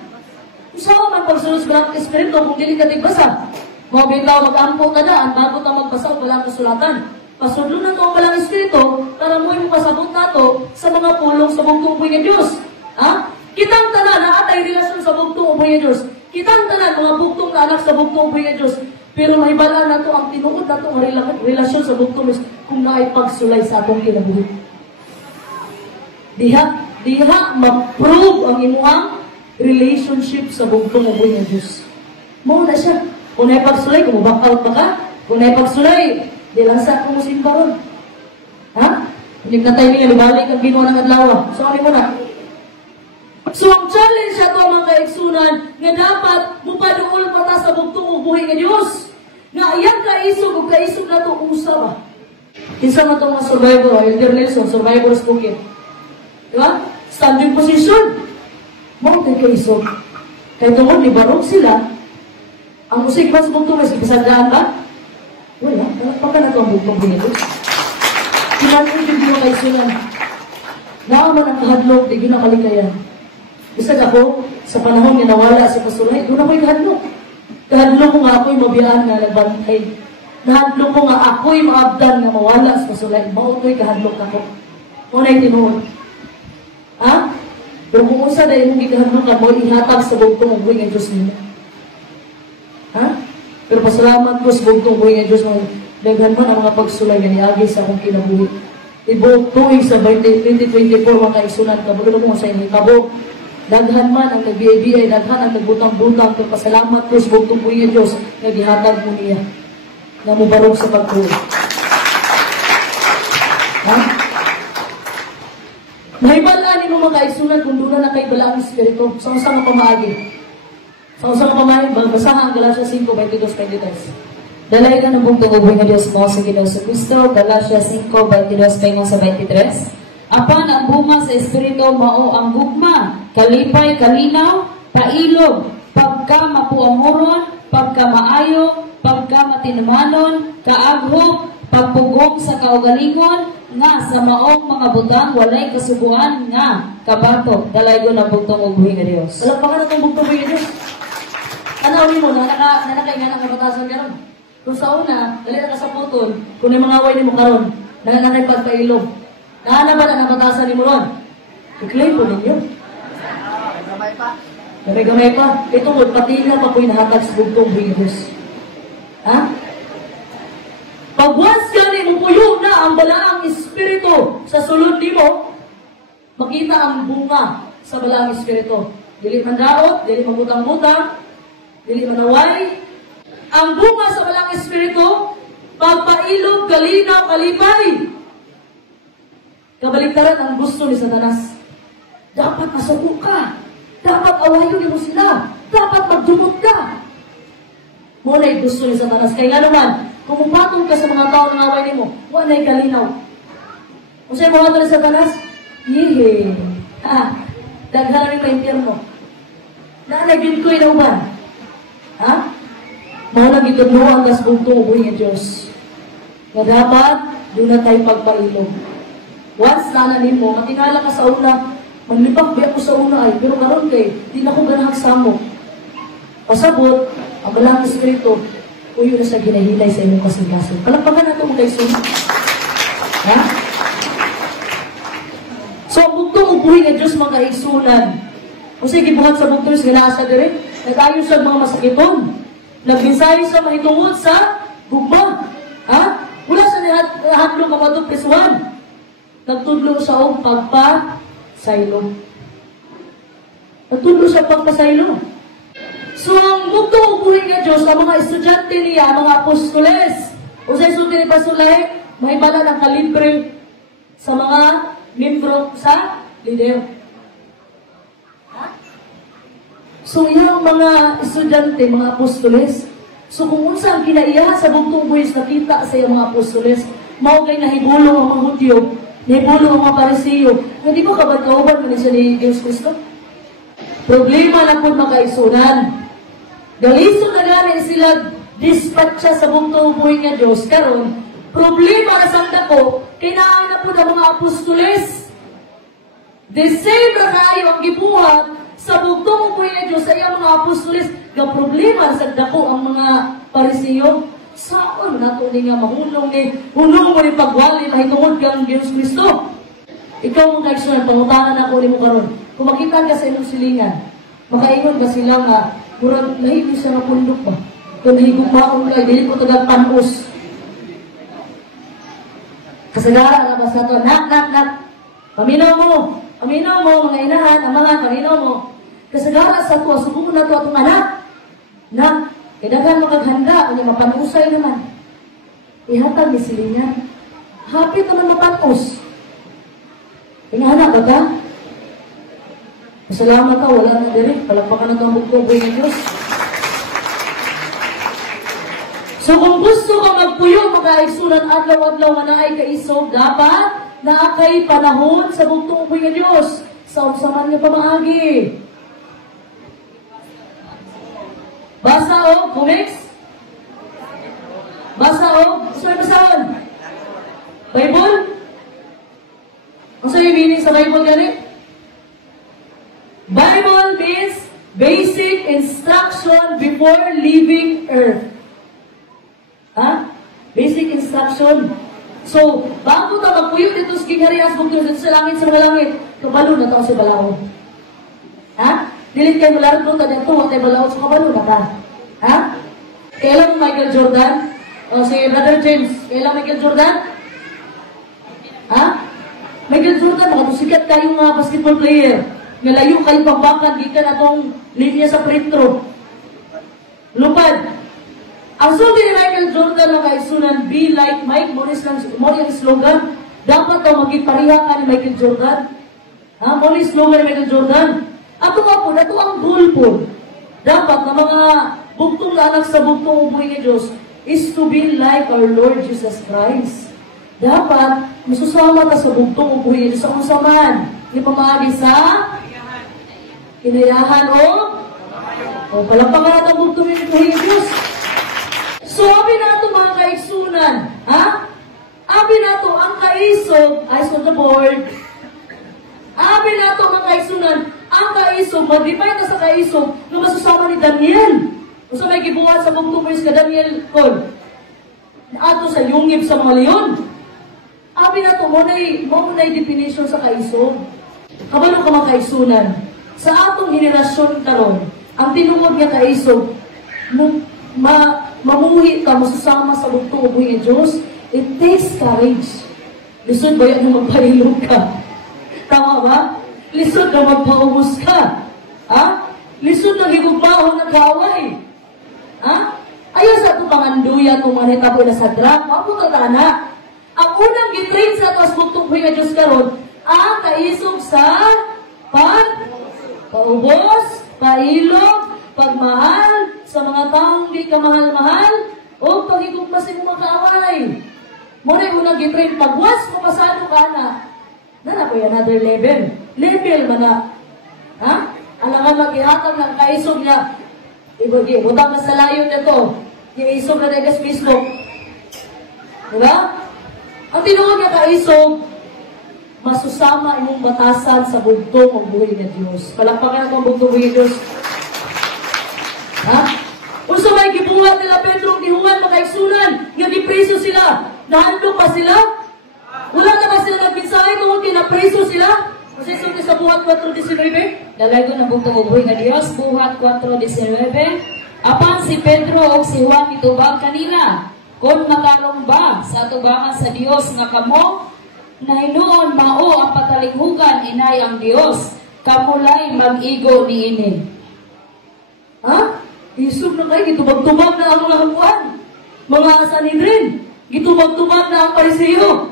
Usawa man pagsulod sa balang espiritu, kung dili ka tigbasa. Mga bitaw, mag-ampo ka na, ang bago ka magbasa ang balang kasulatan. Pasudlo na ito ang balang espiritu, para mo yung pasabot na ito sa mga pulong sa bugtong buhay ng Diyos. Ha? Kitang tanan na atay relasyon sa bugtong buhay ng Diyos. Kitang tanan mga bugtong na anak sa bugtong buhay ng Diyos. Pero mahibalaan na ito ang tinuod na ito ang relasyon sa bugtong Diyos kung naipagsulay sa atong kinabuhi. Diha ma-prove ang imuhang relationship sa bugtong buhay ng Diyos. Muna siya. Kung naipagsulay, kung back-out pa ka, kung naipagsulay, di lang sa akong musimba ron. Ha? Hindi na tayo nga, libalik ang ginawa ng adlawa. So, ano mo na? So, ang challenge ito mga kaigsunan, nga dapat mupaduol pa ta sa bugtong buhay ng Diyos. Nga iyang kaisog, o kaisog na ito, usa ba? Isa na ito mga survivor, Elder Nelson, survivor's bukid. Diba? Standing position. Mga kaisog. Kaya tungkol, libarog sila. Ang musik ba sa bugtong, may sipisadaan ba? Wala, talagpakan na ito ang bugtong binito. Kailangan yung mga kaisunan. Naaman ang kahadlok, di ginakaligtayan. Bisag ako, sa panahon nga nawala sa pasulay, doon ako'y kahadlok. Kahadlok ko nga ako'y mabiyaan nga nagbantay. Nahadlok ko nga ako'y maabdan nga mawala sa pasulay. Mauto'y kahadlok ako. Una'y tinuod. Ha? Pero kung usa na yung gikahadlok ka mo, ihatag sa bugtong ang buhay ng Diyos nila. Ha? Pero pasalamat ko sa bugtong buhay ng Diyos na daghan man ang mga pagsulay nga niagi sa akong kinabuhi. Ibuok tuig sa 2024 mga kaigsunan, kabalo mo sa inyo kabok. Daghan man ang nag-BABI, daghan ang nagbutang-butang, kaya pasalamat ko sa bugtong buhay ng Diyos na gihatag mo niya na mubarog sa pagtuloy. Ha? Mahibalaan mo mga kaigsunan kung doon na kay balang espiritu. Sa-usang pamaagi. Sa-usang pamaagi, basahan ang Galatia 5:22-23. Dalay na ng bugtong ubuhay nga Diyos mo sa Ginoo sa Kristo, Galatia 5:22-23. Apan ang bunga sa Espiritu mao ang gugma, kalipay, kalinaw, pailog, pagka-mapuamuron, pagka-maayo, pagka-matinumanon, kaaghog, pagpugong sa kaugalingon, nga sa maong mga butang walay kasubuan nga kabatok. Dalay ko ng bugtong ubuhay nga Diyos. Palagpakan na itong bugtong ubuhay nga Diyos. Anawin mo na nanakay nga ng kabatasan ka ron. Kung sa una, dali na ka sa putol, kung yung mga away ni mo karon, nanganay pagpailog. Naana ba na nabatasan ni mo ron? I-claim po ninyo. Gamay pa. Ito mo, pati na pa po'y nahatag sa bugtong Diyos. Ha? Pag once ka ni mo puyo na ang balaang espiritu sa sulod ni mo, makita ang bunga sa balaang espiritu. Dili man daot, dili mabutang-butang, dili manaway. Ang bunga sa balaang espiritu, pagpailog, kalinaw, kalipay. Kabaliktaran ang gusto ni Satanas. Dapat masuko ka. Dapat awayon mo sila. Dapat magdumot ka. Muna'y gusto ni Satanas. Kaya nga naman, kung upatong ka sa mga tao ng away mo, wana'y kalinaw. Kung sa'yo mga ni Satanas, yehe. Ha? Daghan rin na impyerno. Nanagin ko'y nauban. Ha? Mga nagitudlo ang gasbugtong ubuhay ng Diyos. Na dapat, doon na tayo pagpailog. Once nananin mo, matinala ka sa una, maglibak ba ako sa una ay, pero karon kay, di na ko ganahag samo. Pasabot, ang balang espiritu, uyo na sa ginahilay sa inyong kasing-kasing. Palagpagan na ito mga kaisunod. Ha? So, ang bugtong upuhin ng Diyos mga kaigsunan. Kung sige, buhat sa bugtong is ginasa dire, nag-ayos sa mga masakiton. Nag-ensayo sa mahitungod sa gugma. Ha? Mula sa nahandlo ka matong P1. Nagtudlo sa og pagpasaylo. Nagtudlo sa pagpasaylo. So, ang bugtong upuhin ng Diyos, ang mga estudyante niya, mga apostoles, o sa isulti ni Pastor Lahe, may bala ng kalibre sa mga membro sa leader. So, yung mga estudyante, mga apostoles, so kung unsa ang kinaiya sa bugtong buhis nakita sa iyong mga apostoles, mao kay nahibulong ang mga Hudyo, nahibulong ang mga Parisiyo, hindi ba kabagkauban mo siya ni Diyos Kristo? Problema na po makaisunan. Galiso na gani sila dispatcha sa bugtong buhis nga Diyos, karon problema na sangka ko, kailangan na po ng mga apostoles. The same na kayo ang gibuhat sa bugtong po ng Diyos sa iyang mga apostoles. Ang problema sa dako ang mga Parisiyo. Saan na ito nga mahulong mo ni pagwali na hitungod kang Diyos Kristo? Ikaw mong kaigsunan, pangutanan ako ni mo karon. Kung makita ka sa inyong silingan, makaingon ka sila nga, murag nahigit siya nga pundok ba? Kung nahigugmaon ka, dili ko tagang panus. Kasagara na ba sa ito? Nak. Paminaw mo, mga inahan, ang mga paminaw mo. Kasagara sa ito, subukan na ito atong anak. Nak, kailangan makaghanda, kung mapanusay naman. Ihatag ni silinya. Happy ka na mapanus. Inahanak ba ka? Masalamat ka, wala na dire. Palagpakan na ito ang bugtong-buhay ng Diyos. So kung gusto kang magpuyo, makaigsunan adlaw-adlaw nga naay kaisog, dapat na kay panahon sa bugtong upoy nga Diyos. Sa unsaman nga pamaagi. Basa o, comics? Basa o, saan basahan? Bible? Ang sa'yo meaning sa Bible gani? Bible means basic instruction before leaving earth. Ha? Basic instruction. So, bago ka magpuyo dito sa Kingharias, bugtong dito sa langit, kabalo na ito sa balaod. Ha? Dilit kayo malardo ka dito, huwag tayo balaod sa kabalo na ka. Ha? Kailan Michael Jordan? O si Brother James, kailan Michael Jordan? Ha? Michael Jordan, makatusikat kayong basketball player. Ngalayo kayong pambakan, gikan atong linya sa pretro. Lupad. Ang sulti ni Michael Jordan na kaisunan, be like Mike, mo yung slogan, dapat daw magipariha ka ni Michael Jordan. Ha? Mo yung slogan ni Michael Jordan. Ato nga po, ito ang goal po. Dapat na mga bugtong na anak sa bugtong ubuhay ni Diyos is to be like our Lord Jesus Christ. Dapat, masusama ka sa bugtong ubuhay ni Diyos sa unsaman. Hindi pamagi sa inayahan o palampakan natin ang bugtong ubuhay ni Diyos. So, abi na ito mga kaigsunan. Ha? Abi na ito ang kaisog, eyes on the board. Abi na ito mga kaigsunan, ang kaisog, mag-define na sa kaisog, na masusama ni Daniel. Kung sa may gibuhat sa bugtong ka Daniel Cole, ato sa yungib sa mga leon. Abi na ito, mo na definition sa kaisog. Kabalo ka mga kaigsunan. Sa atong henerasyon karon, ang tinungod nga kaisog, mamuhi ka, masusama sa bugtong ubuhay ng Diyos, it takes courage. Lisod ba yan na magpahilog ka? Tama ba? Lisod na magpaubos ka. Ha? Lisod na higugmahon na kaway. Ha? Ayaw sa itong panganduya, itong manita po na sa drag, maputagana. Ang unang gitrain sa ito sa bugtong ubuhay ng Diyos karon, ang kaisog sa paubos, pailog, pagmahal sa mga taong di ka mahal-mahal o pagigugmasin mo makaaway. Muna yung unang gitrain, pagwas mo pasado ka na ko yung another level. Level man na. Ha? Alangan mag-ihatag ng kaisog niya. Ibagi, butang na sa layo nito. Yung isog na negas mismo. Diba? Ang tinuod niya kaisog, masusama imong batasan sa bugtong ang buhay ng Diyos. Palakpakan ang bugtong buhay ng Diyos. Ha? Kung sa buhat nila Pedro ni Juan makaigsunan, nga gipreso sila. Nahandlo pa sila? Wala na ba sila nagmensahe kung kinapreso sila? Kasi sunod sa buhat 4:19. Dalay ko na bugtong ubuhi nga Dios, buhat 4:19. Apan si Pedro o si Juan mitubag kanila, kung matarong ba sa tubangan sa Dios nga kamo, na hinuon mao ang patalinghugan inay ang Dios, kamulay mag-igo niini. Ha? Isog na kayo, gitubag-tubag na ang mga hakuan. Mga Sanhedrin, gitubag-tubag na ang Pariseo.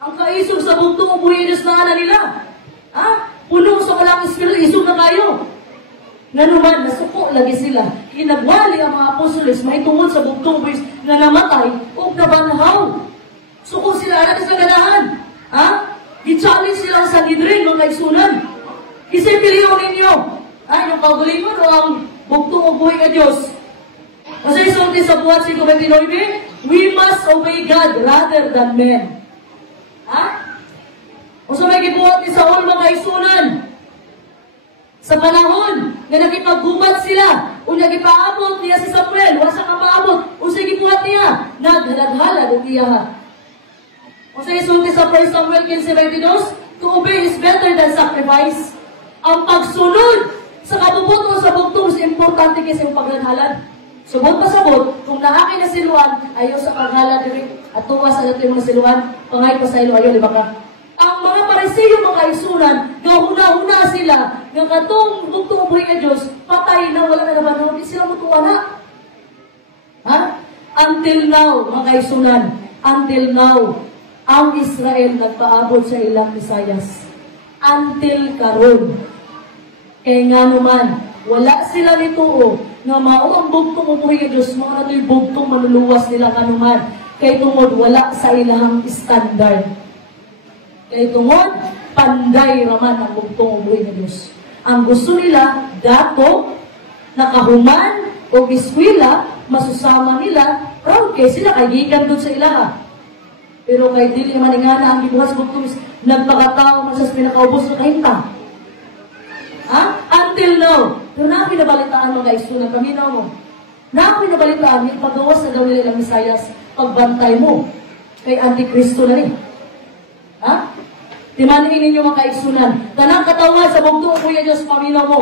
Ang kaisog sa bugtong ubuhinos na ana nila. Ha? Puno sa kalang espiritu, isog na kayo. Nga naman, nasuko lagi sila. Kinagwali ang mga apostoles, may tungod sa bugtong ubuhinos na namatay o nabanhaw. Suko sila anak sa ganahan. Ha? Gi-challenge sila ang Sanhedrin, mga kaigsunan. Isipiliyo ninyo. Ay, yung kagulingon o ang bugtong ubuhi nga Diyos. Kasi isulti sa buhat 5:29, we must obey God rather than men. Ha? O sa may gibuhat ni Saul mga kaigsunan, sa panahon na nakipaggubat sila, o nagipaabot niya si Samuel, wala siyang maabot, o sa gibuhat niya, naghalaghala ng iyaha. O sa isulti sa 1 Samuel 15:22, to obey is better than sacrifice. Ang pagsunod sa kabubuto sa bugtong is importante kasi yung paghalhalad. Subot pa sabot, kung naakay na siluan, ayaw sa paghalad diri at tuwa sa natin mga siluan, pangay pa sa ilo, ayaw, di ba ka? Ang mga Pariseo mga isunan, gahuna-huna sila, nga katong bugtong ubuhi nga Diyos, patay na, wala na naman, hindi sila mutuwa na. Ha? Until now, mga isunan, until now, ang Israel nagpaabot sa ilang Misayas. Until karon. Kaya nga naman, wala sila nituo nga mao ang bugtong ubuhi nga Diyos, mga nato'y bugtong manuluwas nila kanuman. Kaya tungod, wala sa ilang standard. Kaya tungod, panday raman ang bugtong ubuhi nga Diyos. Ang gusto nila, dato, nakahuman, o iskwila, masusama nila, proud kay sila, kay gikan doon sa ilaha. Pero kay dili maningana ang gibuhas bugtong is nagpakatao man sa pinakaubos na kahinta. Ha? Until now. Pero na pinabalitaan mo guys, sunan paminaw mo. Na pinabalitaan, yung paggawas na daw nila ng Misayas, pagbantay mo kay Antikristo na rin. Ha? Timanin ninyo mga kaigsunan. Tanang katawan sa bugtong Kuya Diyos, paminaw mo.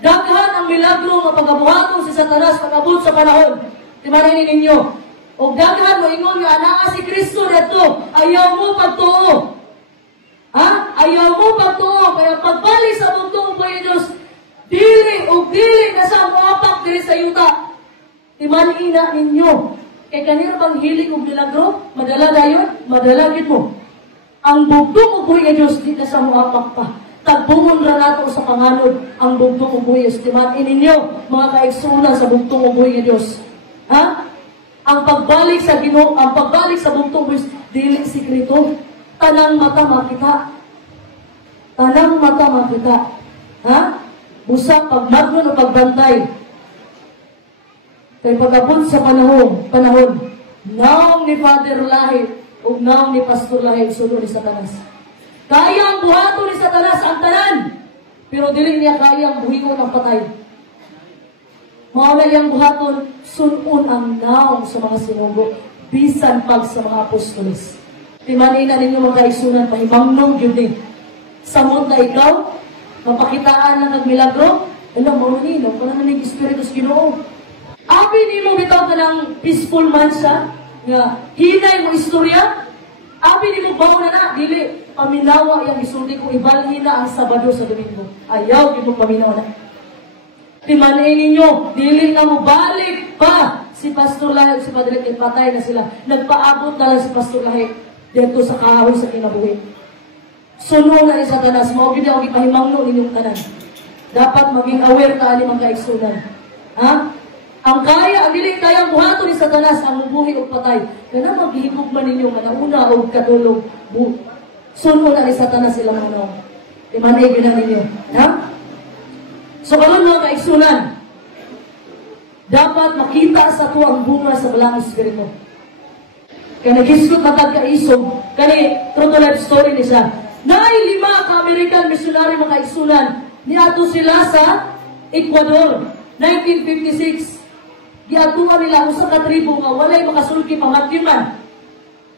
Daghan ang milagro nga pagabuhaton si Satanas pagabot sa panahon. Timanin ninyo. O daghan mo ingon nga anaa si Kristo dito, ayaw mo pagtuo. Ha? Ayaw mo pagtuo, kaya pagbalik sa bugtong Kuya Diyos, dili na sa muapak diri sa yuta. Timanina ninyo. Kay kanina bang hiling og milagro, madala dayon, madalagin mo. Ang bugtong Kuya Diyos, di na sa muapak pa. Tagbungon ra nato sa panganod ang bugtong Kuya Diyos. Timanin ninyo, mga kaigsunan sa bugtong Kuya Diyos. Ha? Ang pagbalik sa Ginoo, ang pagbalik sa bugtong Diyos, dili sikreto. Tanang mata makita. Tanang mata makita. Ha? Busa pagmagnon o pagbantay. Kay pagabot sa panahon, naong ni Father Lahi o naong ni Pastor Lahi sulo ni Satanas. Kaya ang buhato ni Satanas ang tanan, pero dili niya kaya ang buhingon ang patay. Mauna niyang buhaton, sunon ang naong sa mga sinugo, bisan pag sa mga apostoles. Timanina ninyo mga kaigsunan, pahimamnong yun din. Samot na ikaw, mapakitaan ng nagmilagro, alam mo rin, kung ano ng Espiritu sa Ginoo. Abi ni mo bitaw ka ng peaceful man siya, nga hinay mo istorya, abi ni mo bawa na, dili, paminawa yung isulti ko, ibalhin na ang Sabado sa Domingo. Ayaw, di mo paminawa na. Timanin ninyo, dili na mo balik pa si Pastor Lahi, si Padre Lahi, patay na sila. Nagpaabot na lang si Pastor Lahi dito sa kahoy sa kinabuhi. Suno na ni Satanas, maugid ako ipahimangno ninyong tanan. Dapat maging aware ta ani mga kaigsunan. Ha? Ang dili kayang buhaton ni Satanas ang buhi o patay. Kana maghihigog man ninyo nga nauna o katulog. Suno na ni Satanas sila mga Timanay gina ninyo. Ha? So karon mga kaigsunan, dapat makita sa tuwang bunga sa balang espiritu. Kaya nag-isgot matag kaisog, kani true to life story ni siya. Naay 5 ka-American missionary mga kaigsunan, niadto sila sa Ecuador, 1956. giatuan nila usa ka tribo nga walay makasulki pamatyunan.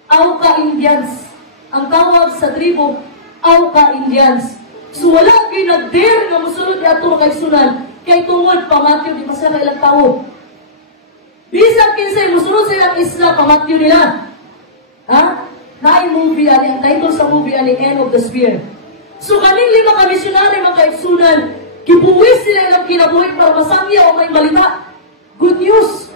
Auca Indians. Ang tawag sa tribo, Auca Indians. So wala ginagdir nga musulod ato kay sunan kay tungod pamatyo di pa sila ilang tao. Bisag kinsay musulod sa ilang isla pamatyo nila. Ha? Naay movie ani, ang title sa movie ani End of the Spear. So kaning 5 ka misyonary mga kaigsunan, gibuwis sila ilang kinabuhi para masangya o may balita. Good news.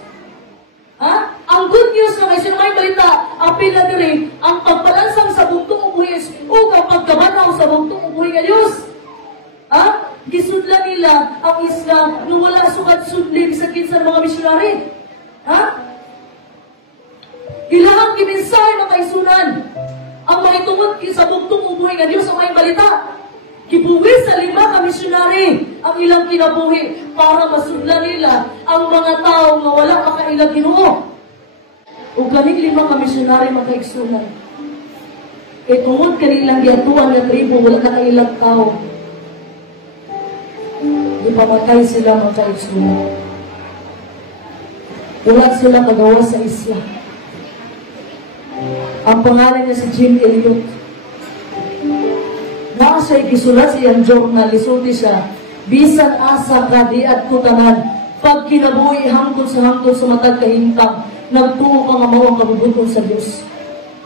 Ha? Ang good news na may may balita, apil na diri, ang pagpalansang sa bugtong ubuhis o kapag kabanaw sa bugtong ubuhi nga Diyos. Ha? Gisudla nila ang Islam nung wala sukat-sudling sa kinsa mga misyonary. Ha? Ilahang kiminsay mga kaisunan ang maitungod sa bugtong ubuhi nga Diyos ang may balita. Gibuwis sa 5 ka misyonary ang ilang kinabuhi para masudla nila ang mga tao nga wala makailang Ginoo. Ug kaning 5 ka misyonary makaigsunan. Kay tungod kanilang giatuan nga tribo wala na kailang tao. Ipamatay sila makaigsunan. Wala sila kagawa sa isla. Ang pangalan niya si Jim Elliot. Naa siya'y gisulat sa iyang journal, isulti siya, bisan asa ka di at kutanan, pag kinabuhi hangtod sa matag kahintang, nagtuo ka nga mawang kabubuton sa Diyos.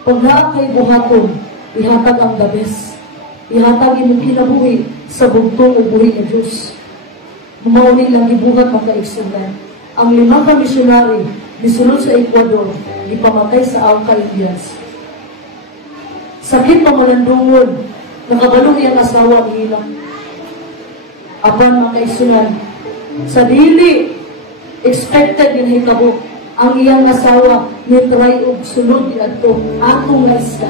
Pag naa kay buhaton, ihatag ang the best. Ihatag imong kinabuhi sa bugtong ubuhi ng Diyos. Maunin lang ibuhat ang kaigsunan. Ang 5 ka misyonary, gisulod sa Ecuador, ipamatay sa Auca Indians. Sakit pamalandungon, nakabalong iyang asawa nila. Apan mga kaisunan, sa dili expected din hitabo, ang iyang asawa nitry og sulod ni adto atong isla.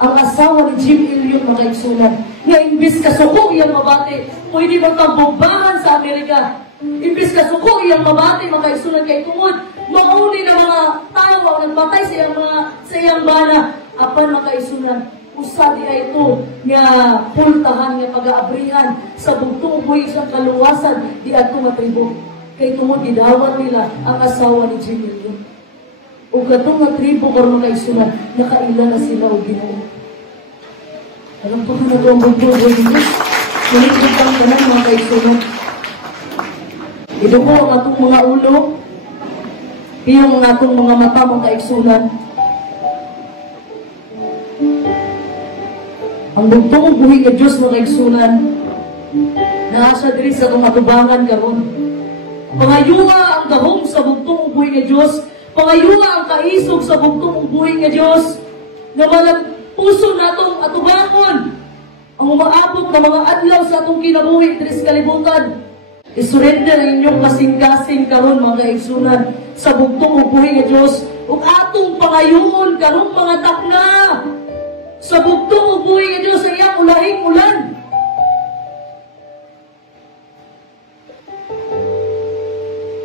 Ang asawa ni Jim Elliot mga kaisunan, nga imbis kasuko iyang mabati, pwede magkabugbangan sa Amerika. Imbis kasuko iyang mabati mga kaisunan kay tungod mauni na mga tao nagmatay sa iyang bana. Apan mga kaisunan, usa diay ito nga pultahan nga pag-aabrihan sa bugtong ubuhi sa kaluwasan di ato nga tribo. Kay tungod gidawat nila ang asawa ni Jim Elliot. Ug katong nga tribo karon mga kaisunan, nakaila na sila og Ginoo. Alam pa na ito ang bugtong ubuhi ni Diyos. Malikot ang tanan mga kaisunan. Ito po ang atong mga ulo, iyong atong mga mata mga kaisunan. Ang bugtong ubuhi nga Diyos mga kaigsunan, naasa diri sa itong atubangan karon. Pangayuha ang gahom sa bugtong ubuhi nga Diyos, pangayuha ang kaisog sa bugtong ubuhi nga Diyos, na mga puso natong atubangon, ang umaabot na mga adlaw sa atong kinabuhi diri sa kalibutan. Isurrender ang inyong kasing-kasing karon mga kaigsunan sa bugtong ubuhi nga Diyos, ug atong pangayuhon karon mga takna sa bugtong ubuhi nga Diyos sa iyang ulahing ulan.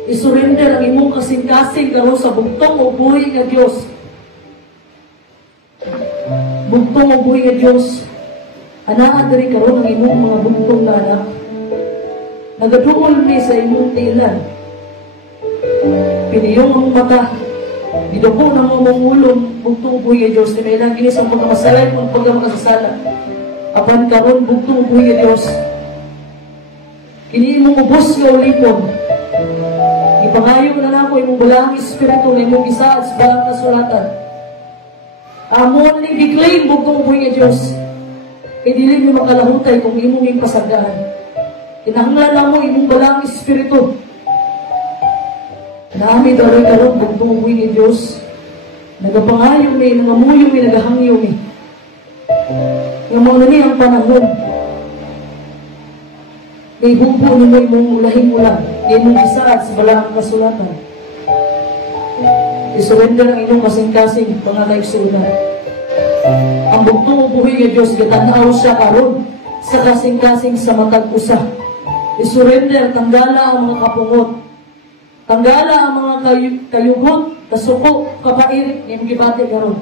Isurrender ang imong kasing-kasing karon sa bugtong ubuhi nga Diyos. Bugtong ubuhi nga Diyos, anaa diri karon ang imong mga bugtong na anak. Nagaduol ni sa imong tilan. Piniyong ang mata. Gidugo ng mga ulong bugtong ubuhi nga Diyos. May lang ginis ang pagkamasalan kung pagkamakasasala. Apan karon bugtong ubuhi nga Diyos. Kini imong ubos nga ulipon. Ipangayo na nako imong balang espiritu na imong isaad sa balang kasulatan. Amon ni declaim bugtong ubuhi nga Diyos. Kay dili mo makalahutay kung imong ipasagdaan. Kinahanglan mo imong balang espiritu. Naami daroy karon bugtong ubuhi ni Diyos. Nagapangayo ni, nangamuyo ni, nagahangyo ni. Nga mga ni ang panahon. Kay bubo ni mo imong ulahing ulan. Kay imong isaad sa balang kasulatan. Isurrender ang inyong kasing-kasing mga kaigsunan. Ang bugtong ubuhi ni Diyos, gatanaw siya karon sa kasing-kasing sa matag usa. Isurrender, tanggala ang mga kapungot. Tanggala ang mga kayugot, kasuko, kapairik, ngayong gibati karon.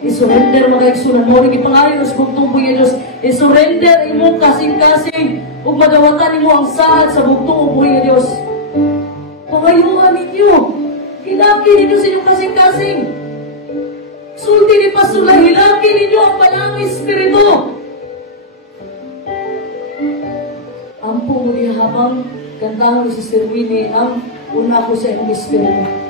Isurrender mga kaigsunan mo, rin ipangayon sa bugtong ubuhi ni Diyos. Isurrender imong kasing-kasing ug madawatan nimo ang sahad sa bugtong ubuhi ni Diyos. Kung pangayuan ninyo. Hilaki ninyo sa inyong kasing-kasing. Sulti ni Pastor, hilaki ninyo ang Banal Espiritu. Ampo mo niya habang kantahan ni Sister Winnie ang una ko sa inyong Espiritu.